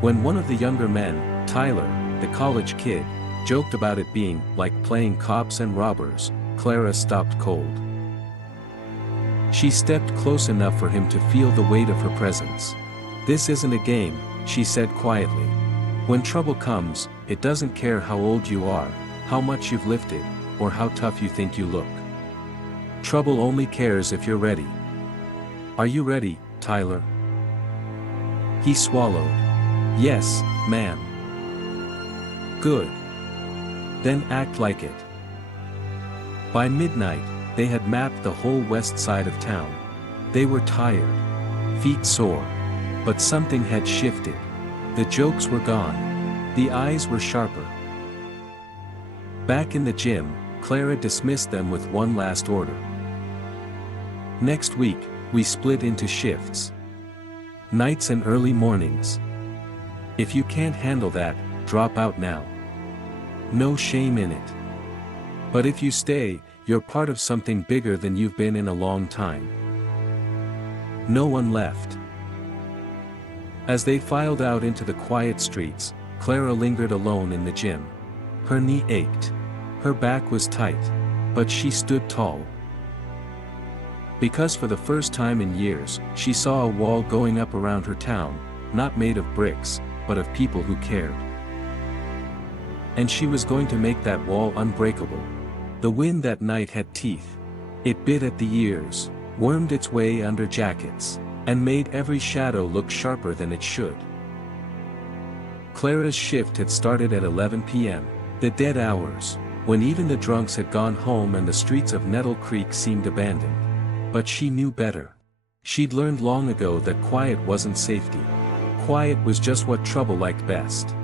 When one of the younger men, Tyler, the college kid, joked about it being like playing cops and robbers, Clara stopped cold. She stepped close enough for him to feel the weight of her presence. "This isn't a game," she said quietly. "When trouble comes, it doesn't care how old you are, how much you've lifted, or how tough you think you look. Trouble only cares if you're ready. Are you ready, Tyler?" He swallowed. "Yes, ma'am." "Good. Then act like it." By midnight, they had mapped the whole west side of town. They were tired. Feet sore. But something had shifted. The jokes were gone. The eyes were sharper. Back in the gym, Clara dismissed them with one last order. "Next week, we split into shifts. Nights and early mornings. If you can't handle that, drop out now. No shame in it. But if you stay, you're part of something bigger than you've been in a long time." No one left. As they filed out into the quiet streets, Clara lingered alone in the gym. Her knee ached. Her back was tight. But she stood tall. Because for the first time in years, she saw a wall going up around her town, not made of bricks, but of people who cared. And she was going to make that wall unbreakable. The wind that night had teeth. It bit at the ears, wormed its way under jackets, and made every shadow look sharper than it should. Clara's shift had started at 11 p.m., the dead hours, when even the drunks had gone home and the streets of Nettle Creek seemed abandoned. But she knew better. She'd learned long ago that quiet wasn't safety. Quiet was just what trouble liked best.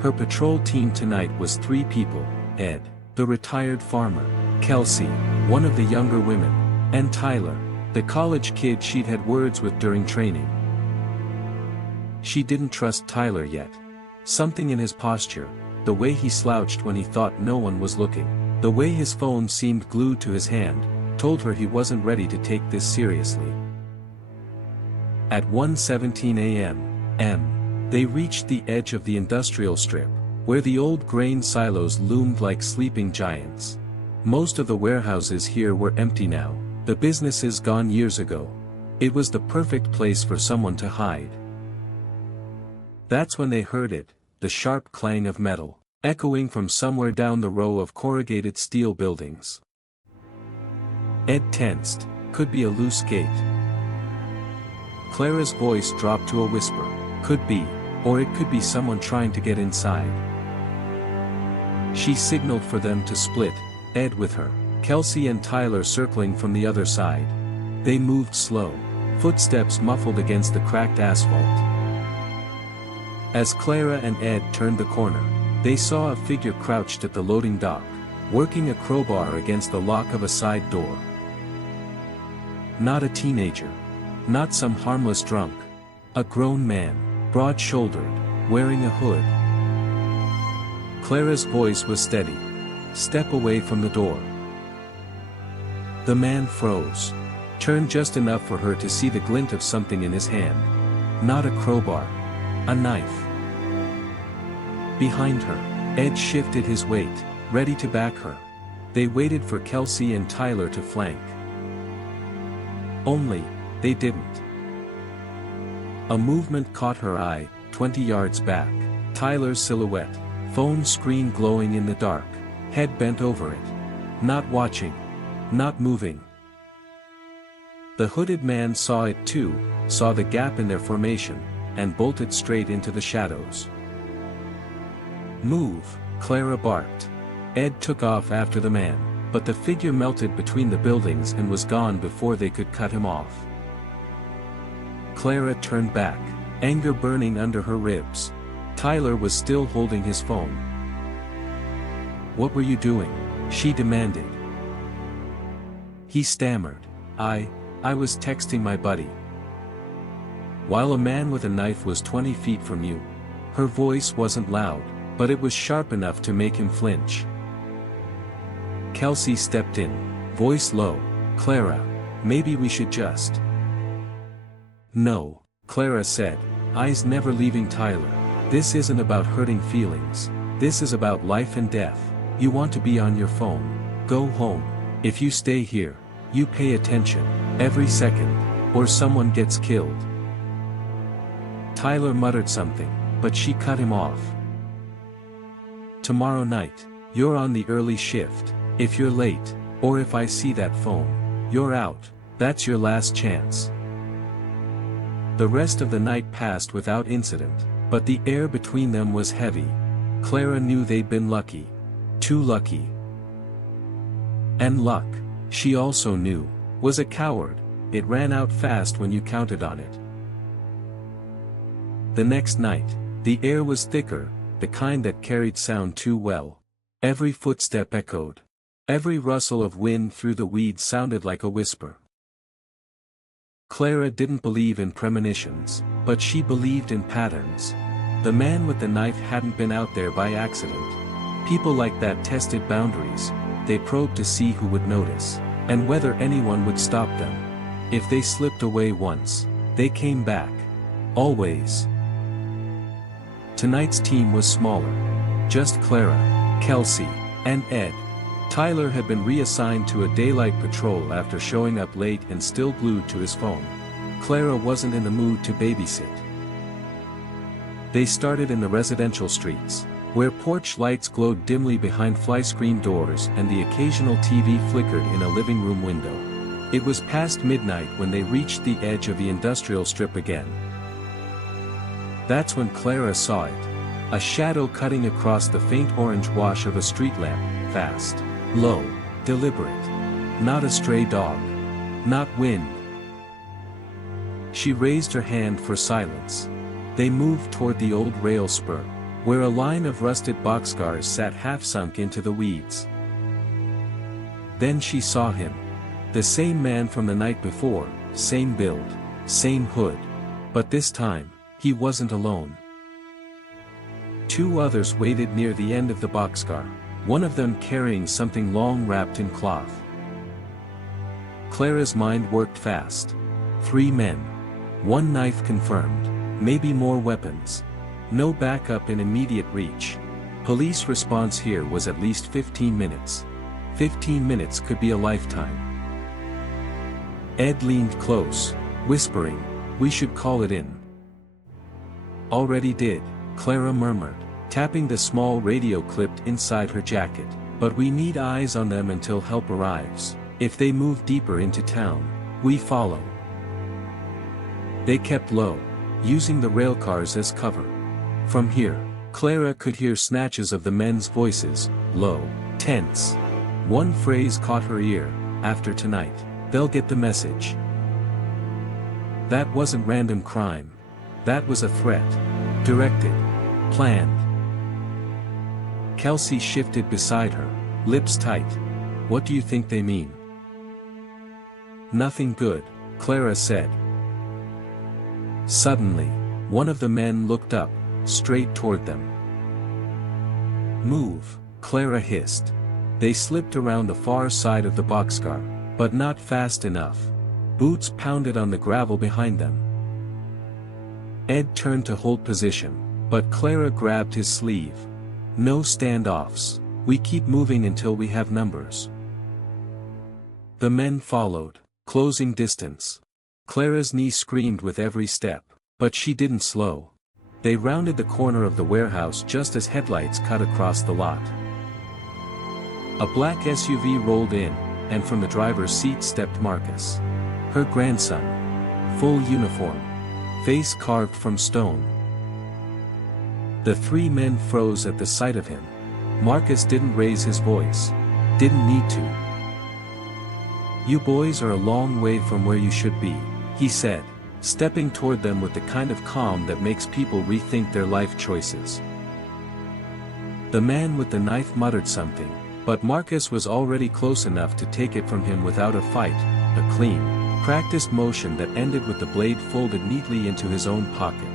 Her patrol team tonight was 3 people: Ed, the retired farmer, Kelsey, one of the younger women, and Tyler, the college kid she'd had words with during training. She didn't trust Tyler yet. Something in his posture, the way he slouched when he thought no one was looking, the way his phone seemed glued to his hand, told her he wasn't ready to take this seriously. At 1:17 a.m., they reached the edge of the industrial strip, where the old grain silos loomed like sleeping giants. Most of the warehouses here were empty now, the businesses gone years ago. It was the perfect place for someone to hide. That's when they heard it, the sharp clang of metal, echoing from somewhere down the row of corrugated steel buildings. Ed tensed. Could be a loose gate. Clara's voice dropped to a whisper. Could be, or it could be someone trying to get inside. She signaled for them to split, Ed with her, Kelsey and Tyler circling from the other side. They moved slow, footsteps muffled against the cracked asphalt. As Clara and Ed turned the corner, they saw a figure crouched at the loading dock, working a crowbar against the lock of a side door. Not a teenager. Not some harmless drunk. A grown man, broad-shouldered, wearing a hood. Clara's voice was steady. Step away from the door. The man froze. turned just enough for her to see the glint of something in his hand. Not a crowbar. A knife. Behind her, Ed shifted his weight, ready to back her. They waited for Kelsey and Tyler to flank. Only, they didn't. A movement caught her eye, 20 yards back. Tyler's silhouette, phone screen glowing in the dark, head bent over it. Not watching. Not moving. The hooded man saw it too, saw the gap in their formation, and bolted straight into the shadows. "Move," Clara barked. Ed took off after the man, but the figure melted between the buildings and was gone before they could cut him off. Clara turned back, anger burning under her ribs. Tyler was still holding his phone. "What were you doing?" she demanded. He stammered. I was texting my buddy." While a man with a knife was 20 feet from you. Her voice wasn't loud, but it was sharp enough to make him flinch. Kelsey stepped in, voice low. "Clara, maybe we should just—" "No," Clara said, eyes never leaving Tyler. "This isn't about hurting feelings. This is about life and death. You want to be on your phone. Go home. If you stay here, you pay attention, every second, or someone gets killed." Tyler muttered something, but she cut him off. "Tomorrow night, you're on the early shift. If you're late, or if I see that phone, you're out. That's your last chance." The rest of the night passed without incident, but the air between them was heavy. Clara knew they'd been lucky. Too lucky. And luck, she also knew, was a coward. It ran out fast when you counted on it. The next night, the air was thicker, the kind that carried sound too well. Every footstep echoed. Every rustle of wind through the weeds sounded like a whisper. Clara didn't believe in premonitions, but she believed in patterns. The man with the knife hadn't been out there by accident. People like that tested boundaries. They probed to see who would notice, and whether anyone would stop them. If they slipped away once, they came back. Always. Tonight's team was smaller. Just Clara, Kelsey, and Ed. Tyler had been reassigned to a daylight patrol after showing up late and still glued to his phone. Clara wasn't in the mood to babysit. They started in the residential streets, where porch lights glowed dimly behind fly-screen doors and the occasional TV flickered in a living room window. It was past midnight when they reached the edge of the industrial strip again. That's when Clara saw it. A shadow cutting across the faint orange wash of a street lamp, fast, low, deliberate. Not a stray dog. Not wind. She raised her hand for silence. They moved toward the old rail spur, where a line of rusted boxcars sat half-sunk into the weeds. Then she saw him. The same man from the night before, same build, same hood. But this time, he wasn't alone. Two others waited near the end of the boxcar, one of them carrying something long wrapped in cloth. Clara's mind worked fast. 3 men. 1 knife confirmed, maybe more weapons. No backup in immediate reach. Police response here was at least 15 minutes. 15 minutes could be a lifetime. Ed leaned close, whispering, "We should call it in." "Already did," Clara murmured, tapping the small radio clipped inside her jacket. "But we need eyes on them until help arrives. If they move deeper into town, we follow." They kept low, using the railcars as cover. From here, Clara could hear snatches of the men's voices, low, tense. One phrase caught her ear: "After tonight, they'll get the message." That wasn't random crime. That was a threat. Directed. Planned. Kelsey shifted beside her, lips tight. "What do you think they mean?" "Nothing good," Clara said. Suddenly, one of the men looked up, straight toward them. "Move," Clara hissed. They slipped around the far side of the boxcar, but not fast enough. Boots pounded on the gravel behind them. Ed turned to hold position, but Clara grabbed his sleeve. "No standoffs. We keep moving until we have numbers." The men followed, closing distance. Clara's knee screamed with every step, but she didn't slow. They rounded the corner of the warehouse just as headlights cut across the lot. A black SUV rolled in, and from the driver's seat stepped Marcus. Her grandson. Full uniform. Face carved from stone. The three men froze at the sight of him. Marcus didn't raise his voice. Didn't need to. "You boys are a long way from where you should be," he said, stepping toward them with the kind of calm that makes people rethink their life choices. The man with the knife muttered something, but Marcus was already close enough to take it from him without a fight, a clean, practiced motion that ended with the blade folded neatly into his own pocket.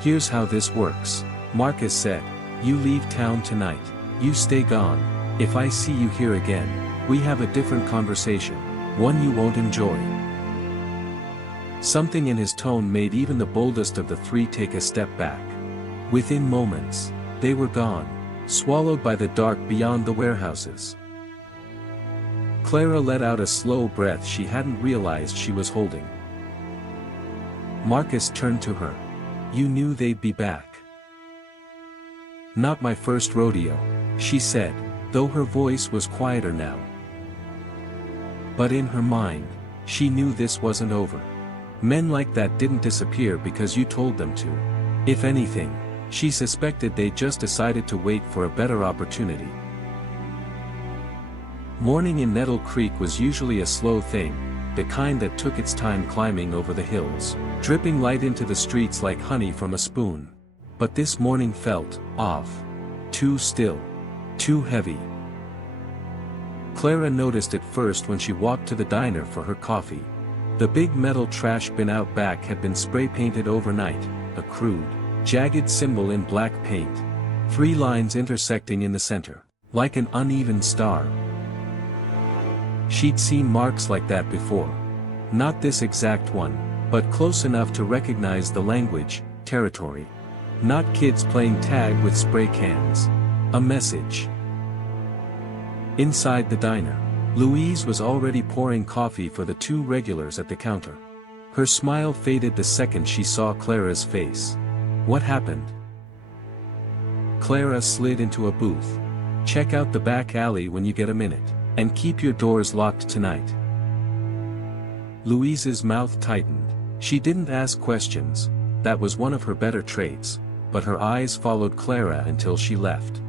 "Here's how this works," Marcus said. "You leave town tonight. You stay gone. If I see you here again, we have a different conversation, one you won't enjoy." Something in his tone made even the boldest of the three take a step back. Within moments, they were gone, swallowed by the dark beyond the warehouses. Clara let out a slow breath she hadn't realized she was holding. Marcus turned to her. "You knew they'd be back." "Not my first rodeo," she said, though her voice was quieter now. But in her mind, she knew this wasn't over. Men like that didn't disappear because you told them to. If anything, she suspected they just decided to wait for a better opportunity. Morning in Nettle Creek was usually a slow thing, the kind that took its time climbing over the hills, dripping light into the streets like honey from a spoon. But this morning felt off. Too still. Too heavy. Clara noticed it first when she walked to the diner for her coffee. The big metal trash bin out back had been spray-painted overnight, a crude, jagged symbol in black paint. 3 lines intersecting in the center, like an uneven star. She'd seen marks like that before. Not this exact one, but close enough to recognize the language, territory. Not kids playing tag with spray cans. A message. Inside the diner, Louise was already pouring coffee for the 2 regulars at the counter. Her smile faded the second she saw Clara's face. "What happened?" Clara slid into a booth. "Check out the back alley when you get a minute, and keep your doors locked tonight." Louise's mouth tightened. She didn't ask questions, that was one of her better traits, but her eyes followed Clara until she left.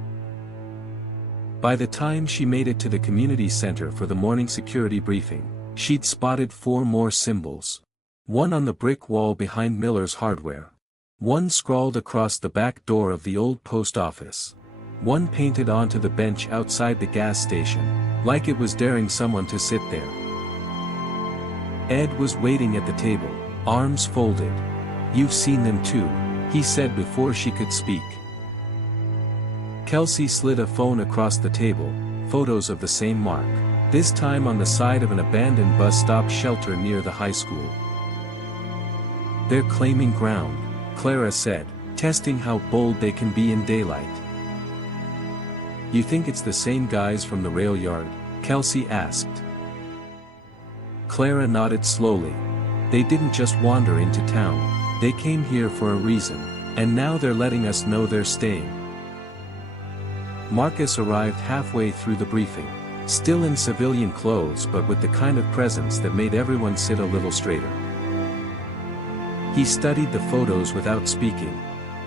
By the time she made it to the community center for the morning security briefing, she'd spotted 4 more symbols. One on the brick wall behind Miller's Hardware. One scrawled across the back door of the old post office. One painted onto the bench outside the gas station, like it was daring someone to sit there. Ed was waiting at the table, arms folded. "You've seen them too," he said before she could speak. Kelsey slid a phone across the table, photos of the same mark, this time on the side of an abandoned bus stop shelter near the high school. "They're claiming ground," Clara said, testing how bold they can be in daylight. "You think it's the same guys from the rail yard?" Kelsey asked. Clara nodded slowly. "They didn't just wander into town, they came here for a reason, and now they're letting us know they're staying." Marcus arrived halfway through the briefing, still in civilian clothes but with the kind of presence that made everyone sit a little straighter. He studied the photos without speaking.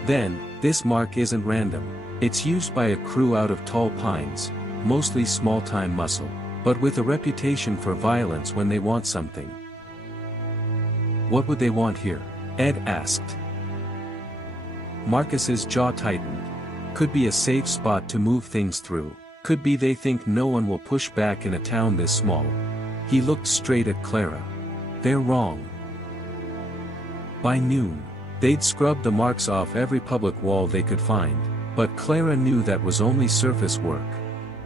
Then, "This mark isn't random. It's used by a crew out of tall pines, mostly small-time muscle, but with a reputation for violence when they want something." "What would they want here?" Ed asked. Marcus's jaw tightened. "Could be a safe spot to move things through, could be they think no one will push back in a town this small." He looked straight at Clara. "They're wrong." By noon, they'd scrubbed the marks off every public wall they could find, but Clara knew that was only surface work.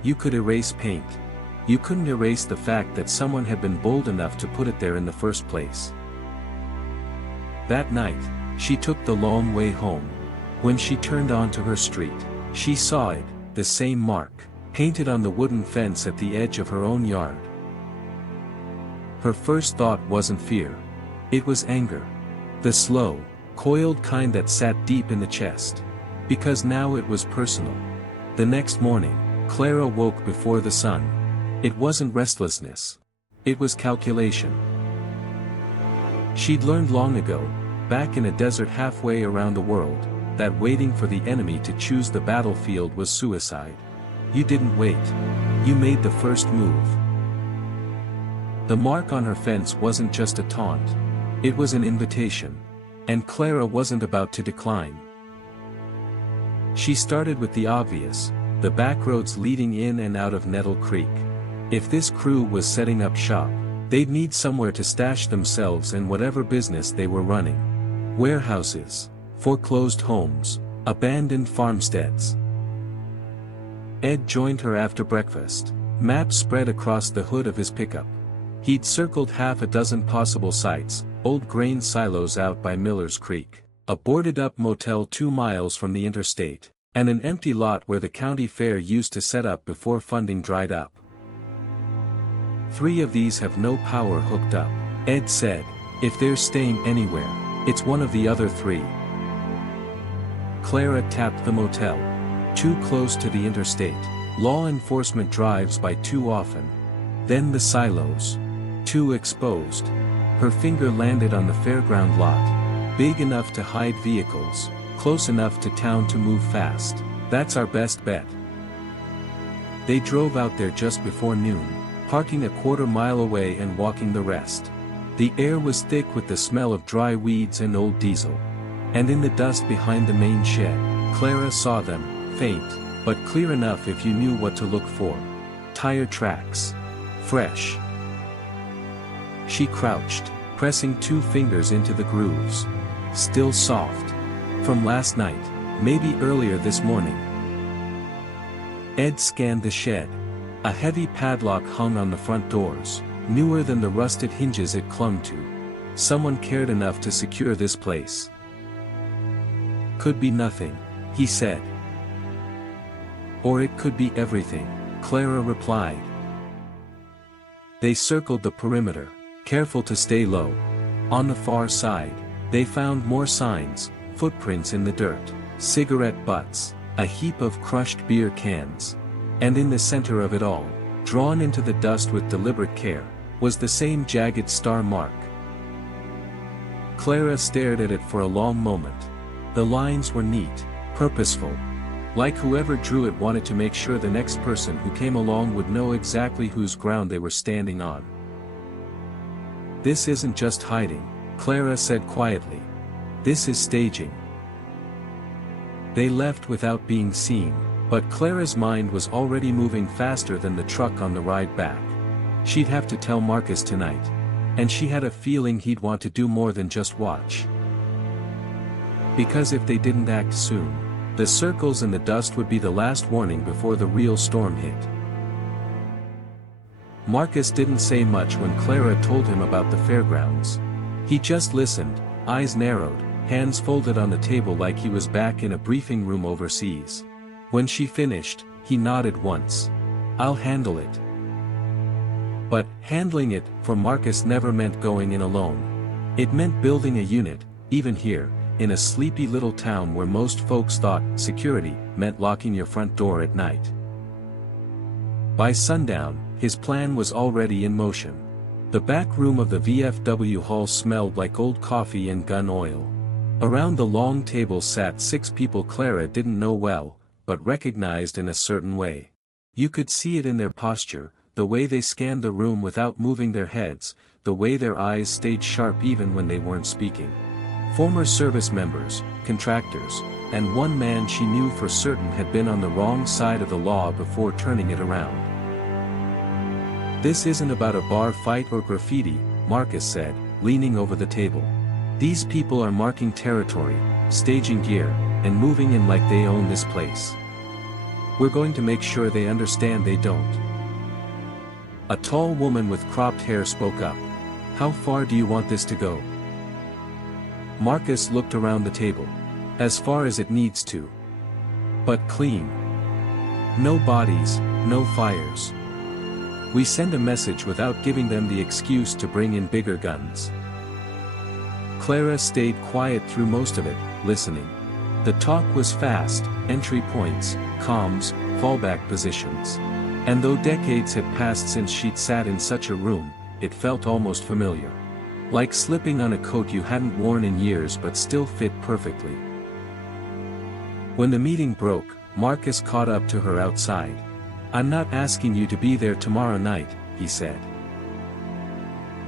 You could erase paint. You couldn't erase the fact that someone had been bold enough to put it there in the first place. That night, she took the long way home. When she turned onto her street, she saw it, the same mark, painted on the wooden fence at the edge of her own yard. Her first thought wasn't fear. It was anger. The slow, coiled kind that sat deep in the chest. Because now it was personal. The next morning, Clara woke before the sun. It wasn't restlessness. It was calculation. She'd learned long ago, back in a desert halfway around the world, that waiting for the enemy to choose the battlefield was suicide. You didn't wait. You made the first move. The mark on her fence wasn't just a taunt. It was an invitation. And Clara wasn't about to decline. She started with the obvious, the back roads leading in and out of Nettle Creek. If this crew was setting up shop, they'd need somewhere to stash themselves and whatever business they were running. Warehouses, foreclosed homes, abandoned farmsteads. Ed joined her after breakfast, maps spread across the hood of his pickup. He'd circled half a dozen possible sites, old grain silos out by Miller's Creek, a boarded-up motel 2 miles from the interstate, and an empty lot where the county fair used to set up before funding dried up. 3 of these have no power hooked up, Ed said. If they're staying anywhere, it's one of the other 3. Clara tapped the motel. Too close to the interstate. Law enforcement drives by too often. Then the silos. Too exposed. Her finger landed on the fairground lot. Big enough to hide vehicles, close enough to town to move fast. That's our best bet. They drove out there just before noon, parking a quarter mile away and walking the rest. The air was thick with the smell of dry weeds and old diesel. And in the dust behind the main shed, Clara saw them, faint, but clear enough if you knew what to look for. Tire tracks. Fresh. She crouched, pressing 2 fingers into the grooves. Still soft. From last night, maybe earlier this morning. Ed scanned the shed. A heavy padlock hung on the front doors, newer than the rusted hinges it clung to. Someone cared enough to secure this place. Could be nothing, he said. Or it could be everything, Clara replied. They circled the perimeter, careful to stay low. On the far side, they found more signs, footprints in the dirt, cigarette butts, a heap of crushed beer cans. And in the center of it all, drawn into the dust with deliberate care, was the same jagged star mark. Clara stared at it for a long moment. The lines were neat, purposeful. Like whoever drew it wanted to make sure the next person who came along would know exactly whose ground they were standing on. This isn't just hiding, Clara said quietly. This is staging. They left without being seen, but Clara's mind was already moving faster than the truck on the ride back. She'd have to tell Marcus tonight. And she had a feeling he'd want to do more than just watch. Because if they didn't act soon, the circles and the dust would be the last warning before the real storm hit. Marcus didn't say much when Clara told him about the fairgrounds. He just listened, eyes narrowed, hands folded on the table like he was back in a briefing room overseas. When she finished, he nodded once. I'll handle it. But, handling it, for Marcus never meant going in alone. It meant building a unit, even here, in a sleepy little town where most folks thought security meant locking your front door at night. By sundown, his plan was already in motion. The back room of the VFW hall smelled like old coffee and gun oil. Around the long table sat 6 people Clara didn't know well, but recognized in a certain way. You could see it in their posture, the way they scanned the room without moving their heads, the way their eyes stayed sharp even when they weren't speaking. Former service members, contractors, and one man she knew for certain had been on the wrong side of the law before turning it around. This isn't about a bar fight or graffiti, Marcus said, leaning over the table. These people are marking territory, staging gear, and moving in like they own this place. We're going to make sure they understand they don't. A tall woman with cropped hair spoke up. "How far do you want this to go?" Marcus looked around the table. "As far as it needs to. But clean. No bodies, no fires. We send a message without giving them the excuse to bring in bigger guns." Clara stayed quiet through most of it, listening. The talk was fast: entry points, comms, fallback positions. And though decades had passed since she'd sat in such a room, it felt almost familiar. Like slipping on a coat you hadn't worn in years but still fit perfectly. When the meeting broke, Marcus caught up to her outside. "I'm not asking you to be there tomorrow night," he said.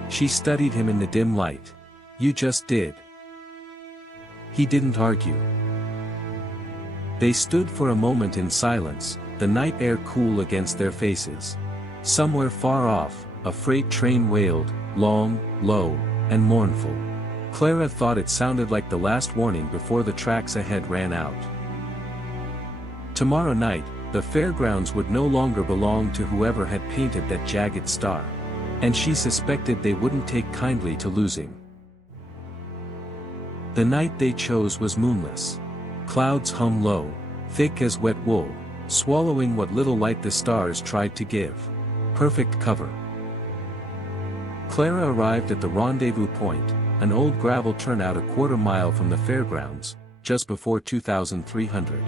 She studied him in the dim light. "You just did." He didn't argue. They stood for a moment in silence, the night air cool against their faces. Somewhere far off, a freight train wailed, long, low, and mournful. Clara thought it sounded like the last warning before the tracks ahead ran out. Tomorrow night, the fairgrounds would no longer belong to whoever had painted that jagged star. And she suspected they wouldn't take kindly to losing. The night they chose was moonless. Clouds hung low, thick as wet wool, swallowing what little light the stars tried to give. Perfect cover. Clara arrived at the rendezvous point, an old gravel turnout a quarter-mile from the fairgrounds, just before 2300.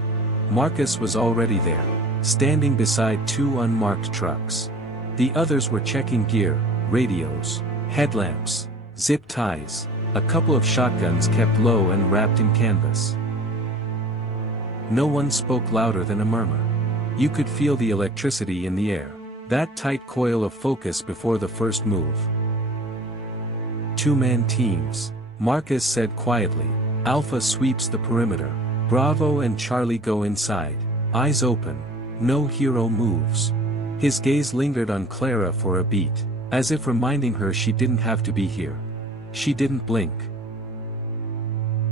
Marcus was already there, standing beside two unmarked trucks. The others were checking gear, radios, headlamps, zip ties, a couple of shotguns kept low and wrapped in canvas. No one spoke louder than a murmur. You could feel the electricity in the air, that tight coil of focus before the first move. "Two-man teams," Marcus said quietly. "Alpha sweeps the perimeter. Bravo and Charlie go inside, eyes open, no hero moves." His gaze lingered on Clara for a beat, as if reminding her she didn't have to be here. She didn't blink.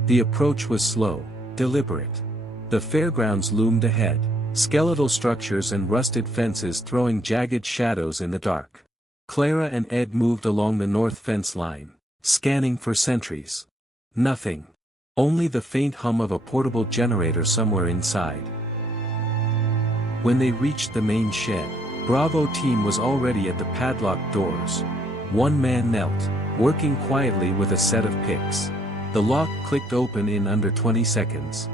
The approach was slow, deliberate. The fairgrounds loomed ahead, skeletal structures and rusted fences throwing jagged shadows in the dark. Clara and Ed moved along the north fence line, scanning for sentries. Nothing. Only the faint hum of a portable generator somewhere inside. When they reached the main shed, Bravo team was already at the padlocked doors. One man knelt, working quietly with a set of picks. The lock clicked open in under 20 seconds.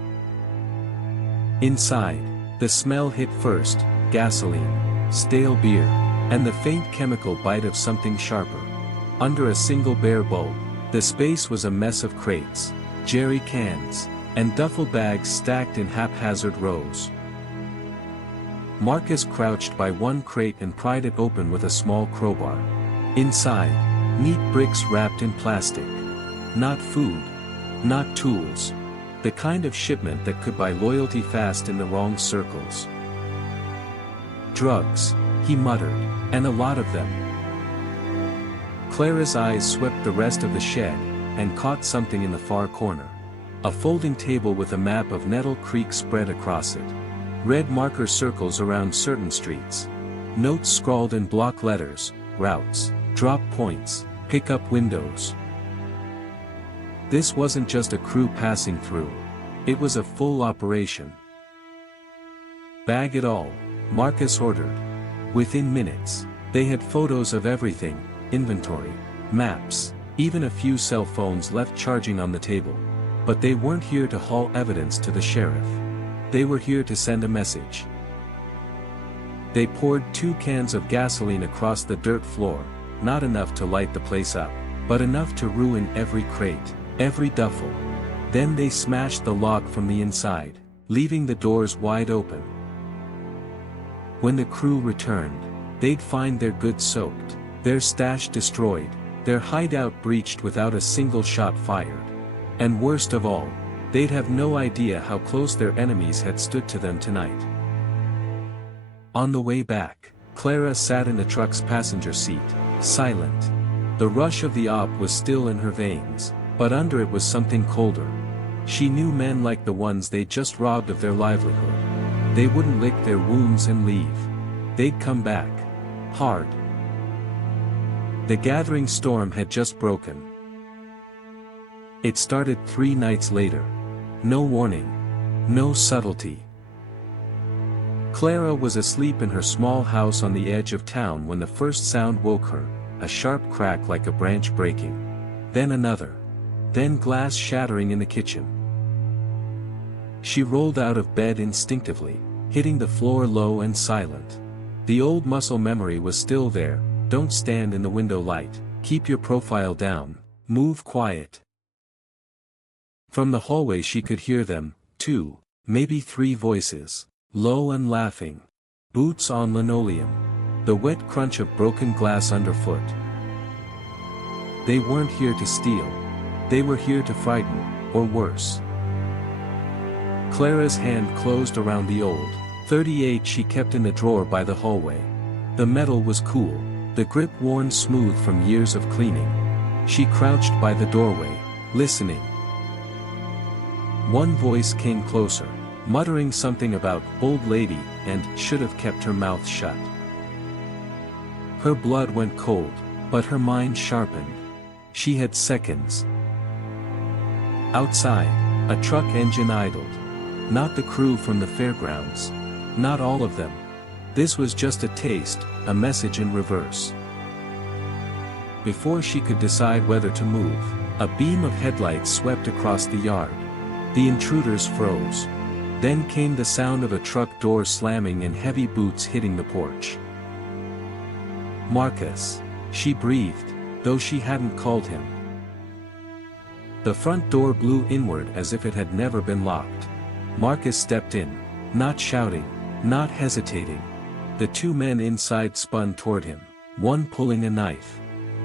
Inside, the smell hit first: gasoline, stale beer, and the faint chemical bite of something sharper. Under a single bare bulb, the space was a mess of crates, jerry cans, and duffel bags stacked in haphazard rows. Marcus crouched by one crate and pried it open with a small crowbar. Inside, neat bricks wrapped in plastic. Not food. Not tools. The kind of shipment that could buy loyalty fast in the wrong circles. "Drugs," he muttered, "and a lot of them." Clara's eyes swept the rest of the shed, and caught something in the far corner. A folding table with a map of Nettle Creek spread across it. Red marker circles around certain streets. Notes scrawled in block letters: routes, drop points, pickup windows. This wasn't just a crew passing through. It was a full operation. "Bag it all," Marcus ordered. Within minutes, they had photos of everything: inventory, maps, even a few cell phones left charging on the table. But they weren't here to haul evidence to the sheriff. They were here to send a message. They poured 2 cans of gasoline across the dirt floor, not enough to light the place up, but enough to ruin every crate, every duffel. Then they smashed the lock from the inside, leaving the doors wide open. When the crew returned, they'd find their goods soaked, their stash destroyed, their hideout breached without a single shot fired. And worst of all, they'd have no idea how close their enemies had stood to them tonight. On the way back, Clara sat in the truck's passenger seat, silent. The rush of the op was still in her veins, but under it was something colder. She knew men like the ones they'd just robbed of their livelihood. They wouldn't lick their wounds and leave. They'd come back. Hard. The gathering storm had just broken. It started 3 nights later. No warning. No subtlety. Clara was asleep in her small house on the edge of town when the first sound woke her, a sharp crack like a branch breaking. Then another. Then glass shattering in the kitchen. She rolled out of bed instinctively, hitting the floor low and silent. The old muscle memory was still there. Don't stand in the window light, keep your profile down, move quiet. From the hallway she could hear them, 2, maybe 3 voices, low and laughing. Boots on linoleum. The wet crunch of broken glass underfoot. They weren't here to steal. They were here to frighten, or worse. Clara's hand closed around the old .38 she kept in the drawer by the hallway. The metal was cool, the grip worn smooth from years of cleaning. She crouched by the doorway, listening. One voice came closer, muttering something about old lady and should have kept her mouth shut. Her blood went cold, but her mind sharpened. She had seconds. Outside, a truck engine idled. Not the crew from the fairgrounds. Not all of them. This was just a taste, a message in reverse. Before she could decide whether to move, a beam of headlights swept across the yard. The intruders froze. Then came the sound of a truck door slamming and heavy boots hitting the porch. Marcus. She breathed, though she hadn't called him. The front door blew inward as if it had never been locked. Marcus stepped in, not shouting, not hesitating. The 2 men inside spun toward him, one pulling a knife.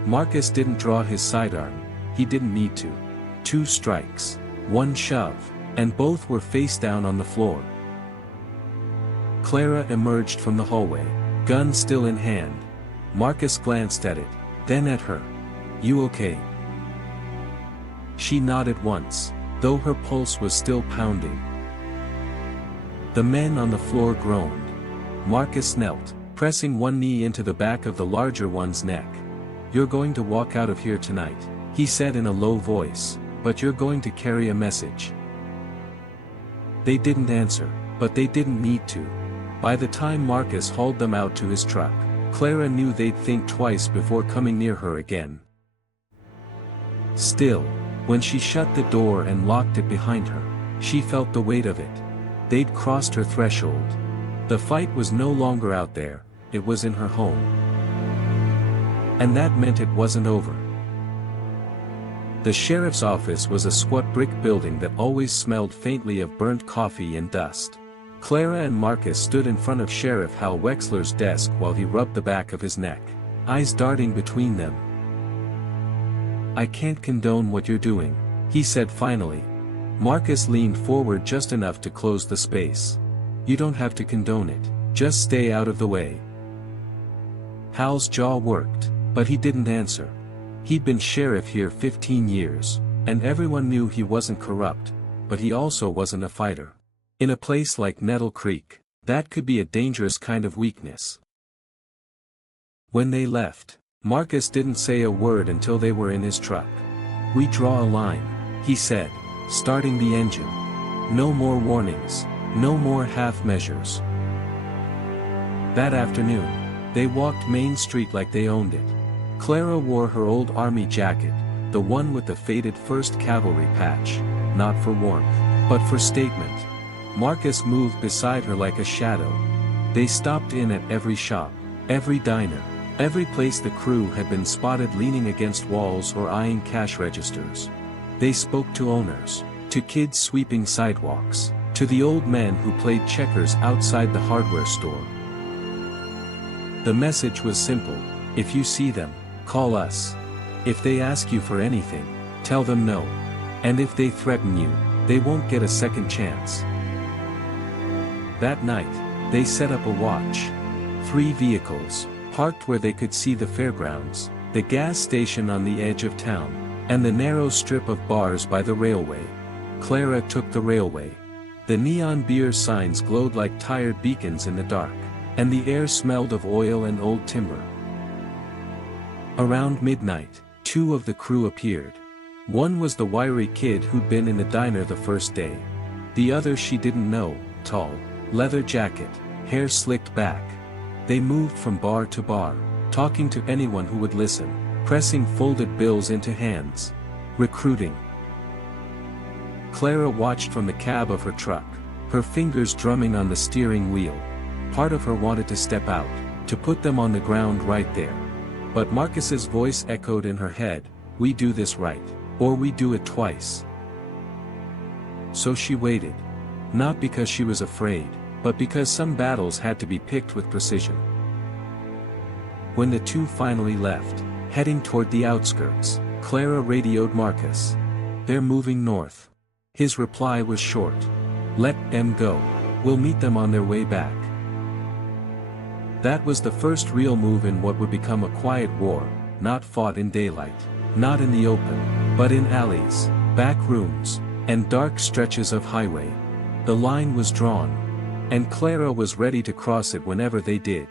Marcus didn't draw his sidearm, he didn't need to. 2 strikes, 1 shove, and both were face down on the floor. Clara emerged from the hallway, gun still in hand. Marcus glanced at it, then at her. You okay? She nodded once, though her pulse was still pounding. The men on the floor groaned. Marcus knelt, pressing one knee into the back of the larger one's neck. You're going to walk out of here tonight, he said in a low voice, but you're going to carry a message. They didn't answer, but they didn't need to. By the time Marcus hauled them out to his truck, Clara knew they'd think twice before coming near her again. Still, when she shut the door and locked it behind her, she felt the weight of it. They'd crossed her threshold. The fight was no longer out there, it was in her home. And that meant it wasn't over. The sheriff's office was a squat brick building that always smelled faintly of burnt coffee and dust. Clara and Marcus stood in front of Sheriff Hal Wexler's desk while he rubbed the back of his neck, eyes darting between them. I can't condone what you're doing, he said finally. Marcus leaned forward just enough to close the space. You don't have to condone it, just stay out of the way. Hal's jaw worked, but he didn't answer. He'd been sheriff here 15 years, and everyone knew he wasn't corrupt, but he also wasn't a fighter. In a place like Nettle Creek, that could be a dangerous kind of weakness. When they left, Marcus didn't say a word until they were in his truck. We draw a line, he said, starting the engine. No more warnings, no more half measures. That afternoon, they walked Main Street like they owned it. Clara wore her old army jacket, the one with the faded 1st Cavalry patch, not for warmth, but for statement. Marcus moved beside her like a shadow. They stopped in at every shop, every diner, every place the crew had been spotted leaning against walls or eyeing cash registers. They spoke to owners, to kids sweeping sidewalks, to the old men who played checkers outside the hardware store. The message was simple: if you see them, call us. If they ask you for anything, tell them no. And if they threaten you, they won't get a second chance. That night, they set up a watch. 3 vehicles, parked where they could see the fairgrounds, the gas station on the edge of town, and the narrow strip of bars by the railway. Clara took the railway. The neon beer signs glowed like tired beacons in the dark, and the air smelled of oil and old timber. Around midnight, two of the crew appeared. One was the wiry kid who'd been in the diner the first day. The other she didn't know, tall, leather jacket, hair slicked back. They moved from bar to bar, talking to anyone who would listen, pressing folded bills into hands. Recruiting. Clara watched from the cab of her truck, her fingers drumming on the steering wheel. Part of her wanted to step out, to put them on the ground right there. But Marcus's voice echoed in her head, "We do this right, or we do it twice." So she waited. Not because she was afraid, but because some battles had to be picked with precision. When the two finally left, heading toward the outskirts, Clara radioed Marcus. "They're moving north." His reply was short. "Let them go. We'll meet them on their way back." That was the first real move in what would become a quiet war, not fought in daylight, not in the open, but in alleys, back rooms, and dark stretches of highway. The line was drawn, and Clara was ready to cross it whenever they did.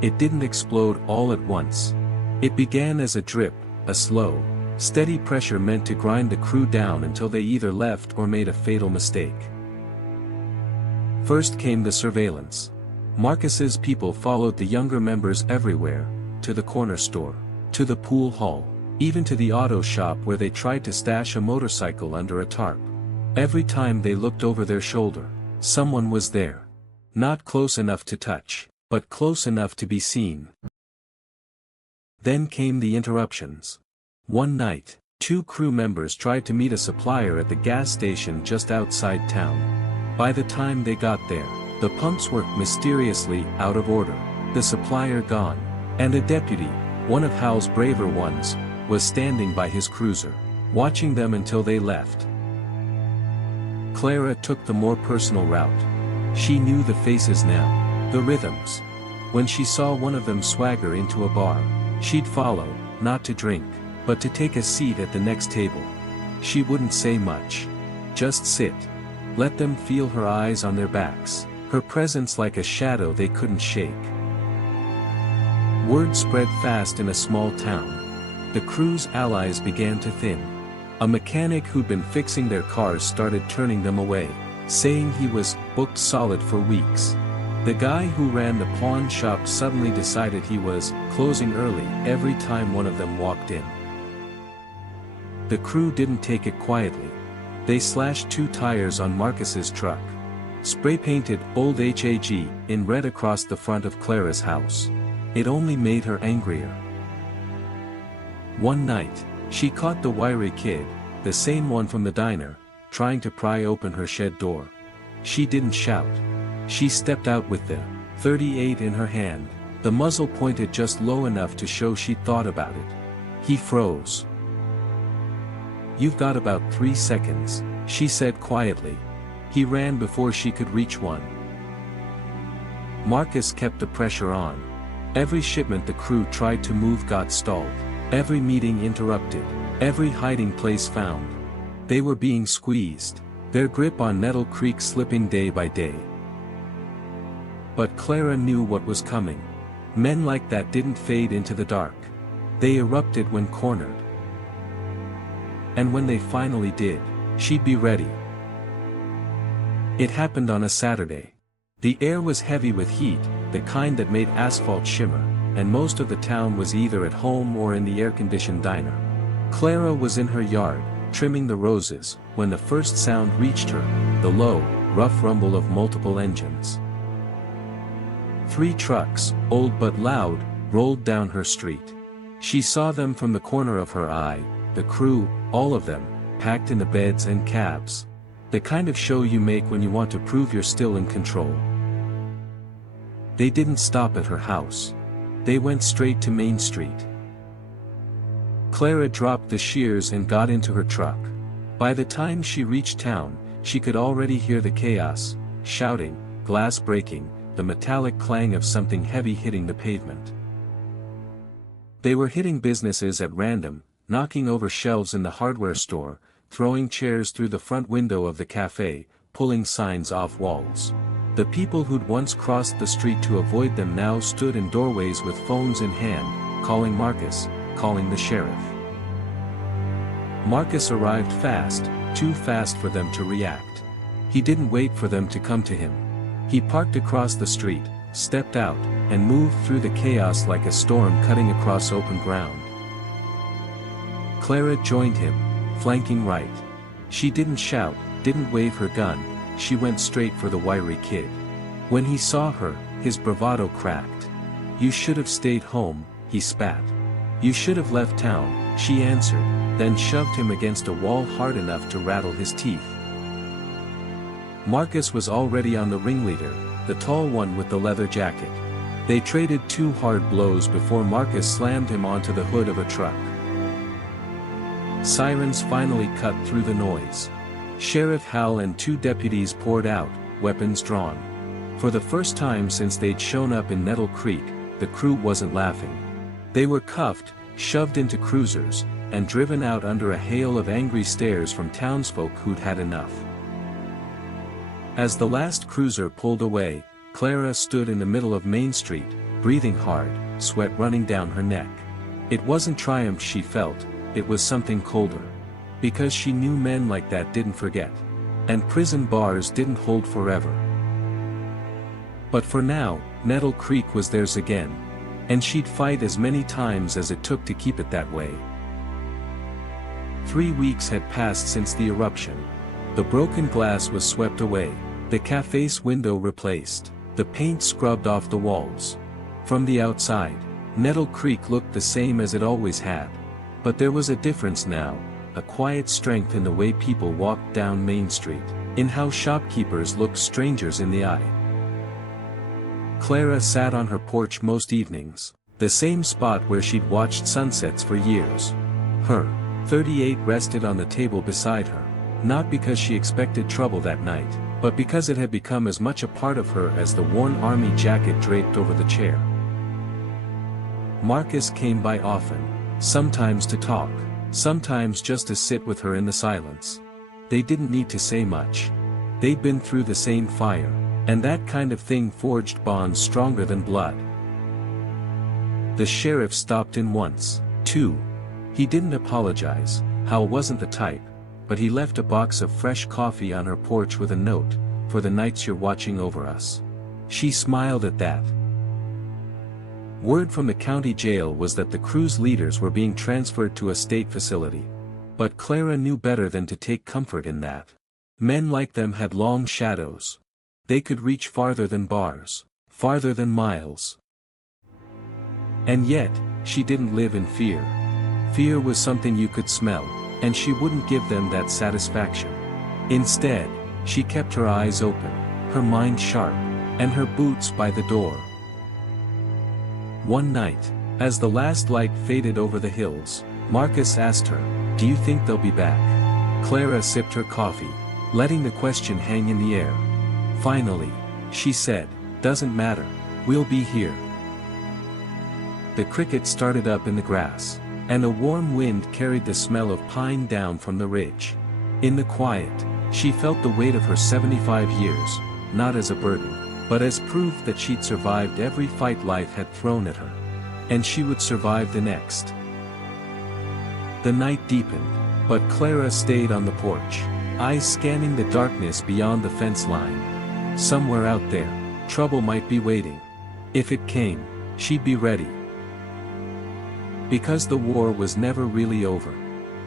It didn't explode all at once. It began as a drip, a slow, steady pressure meant to grind the crew down until they either left or made a fatal mistake. First came the surveillance. Marcus's people followed the younger members everywhere, to the corner store, to the pool hall, even to the auto shop where they tried to stash a motorcycle under a tarp. Every time they looked over their shoulder, someone was there. Not close enough to touch, but close enough to be seen. Then came the interruptions. One night, two crew members tried to meet a supplier at the gas station just outside town. By the time they got there, the pumps were mysteriously out of order, the supplier gone, and a deputy, one of Hal's braver ones, was standing by his cruiser, watching them until they left. Clara took the more personal route. She knew the faces now, the rhythms. When she saw one of them swagger into a bar, she'd follow, not to drink, but to take a seat at the next table. She wouldn't say much. Just sit. Let them feel her eyes on their backs, her presence like a shadow they couldn't shake. Word spread fast in a small town. The crew's allies began to thin. A mechanic who'd been fixing their cars started turning them away, saying he was booked solid for weeks. The guy who ran the pawn shop suddenly decided he was closing early every time one of them walked in. The crew didn't take it quietly. They slashed 2 tires on Marcus's truck. Spray-painted Old HAG in red across the front of Clara's house. It only made her angrier. One night, she caught the wiry kid, the same one from the diner, trying to pry open her shed door. She didn't shout. She stepped out with the .38 in her hand, the muzzle pointed just low enough to show she'd thought about it. He froze. "You've got about 3 seconds," she said quietly. He ran before she could reach one. Marcus kept the pressure on. Every shipment the crew tried to move got stalled. Every meeting interrupted. Every hiding place found. They were being squeezed, their grip on Nettle Creek slipping day by day. But Clara knew what was coming. Men like that didn't fade into the dark. They erupted when cornered. And when they finally did, she'd be ready. It happened on a Saturday. The air was heavy with heat, the kind that made asphalt shimmer, and most of the town was either at home or in the air-conditioned diner. Clara was in her yard, trimming the roses, when the first sound reached her, the low, rough rumble of multiple engines. 3 trucks, old but loud, rolled down her street. She saw them from the corner of her eye, the crew, all of them, packed in the beds and cabs. The kind of show you make when you want to prove you're still in control. They didn't stop at her house. They went straight to Main Street. Clara dropped the shears and got into her truck. By the time she reached town, she could already hear the chaos, shouting, glass breaking, the metallic clang of something heavy hitting the pavement. They were hitting businesses at random, knocking over shelves in the hardware store, throwing chairs through the front window of the cafe, pulling signs off walls. The people who'd once crossed the street to avoid them now stood in doorways with phones in hand, calling Marcus, calling the sheriff. Marcus arrived fast, too fast for them to react. He didn't wait for them to come to him. He parked across the street, stepped out, and moved through the chaos like a storm cutting across open ground. Clara joined him, flanking right. She didn't shout, didn't wave her gun, she went straight for the wiry kid. When he saw her, his bravado cracked. "You should have stayed home," he spat. "You should have left town," she answered, then shoved him against a wall hard enough to rattle his teeth. Marcus was already on the ringleader, the tall one with the leather jacket. They traded 2 hard blows before Marcus slammed him onto the hood of a truck. Sirens finally cut through the noise. Sheriff Hal and 2 deputies poured out, weapons drawn. For the first time since they'd shown up in Nettle Creek, the crew wasn't laughing. They were cuffed, shoved into cruisers, and driven out under a hail of angry stares from townsfolk who'd had enough. As the last cruiser pulled away, Clara stood in the middle of Main Street, breathing hard, sweat running down her neck. It wasn't triumph she felt, it was something colder. Because she knew men like that didn't forget. And prison bars didn't hold forever. But for now, Nettle Creek was theirs again. And she'd fight as many times as it took to keep it that way. 3 weeks had passed since the eruption. The broken glass was swept away, the cafe's window replaced, the paint scrubbed off the walls. From the outside, Nettle Creek looked the same as it always had. But there was a difference now, a quiet strength in the way people walked down Main Street, in how shopkeepers looked strangers in the eye. Clara sat on her porch most evenings, the same spot where she'd watched sunsets for years. Her .38 rested on the table beside her, not because she expected trouble that night, but because it had become as much a part of her as the worn army jacket draped over the chair. Marcus came by often, sometimes to talk, sometimes just to sit with her in the silence. They didn't need to say much. They'd been through the same fire, and that kind of thing forged bonds stronger than blood. The sheriff stopped in once, too. He didn't apologize, Hal wasn't the type, but he left a box of fresh coffee on her porch with a note, "For the nights you're watching over us." She smiled at that. Word from the county jail was that the crew's leaders were being transferred to a state facility. But Clara knew better than to take comfort in that. Men like them had long shadows. They could reach farther than bars, farther than miles. And yet, she didn't live in fear. Fear was something you could smell, and she wouldn't give them that satisfaction. Instead, she kept her eyes open, her mind sharp, and her boots by the door. One night, as the last light faded over the hills, Marcus asked her, "Do you think they'll be back?" Clara sipped her coffee, letting the question hang in the air. Finally, she said, "Doesn't matter, we'll be here." The cricket started up in the grass, and a warm wind carried the smell of pine down from the ridge. In the quiet, she felt the weight of her 75 years, not as a burden, but as proof that she'd survived every fight life had thrown at her. And she would survive the next. The night deepened, but Clara stayed on the porch, eyes scanning the darkness beyond the fence line. Somewhere out there, trouble might be waiting. If it came, she'd be ready. Because the war was never really over.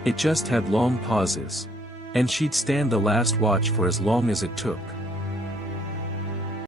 It just had long pauses. And she'd stand the last watch for as long as it took.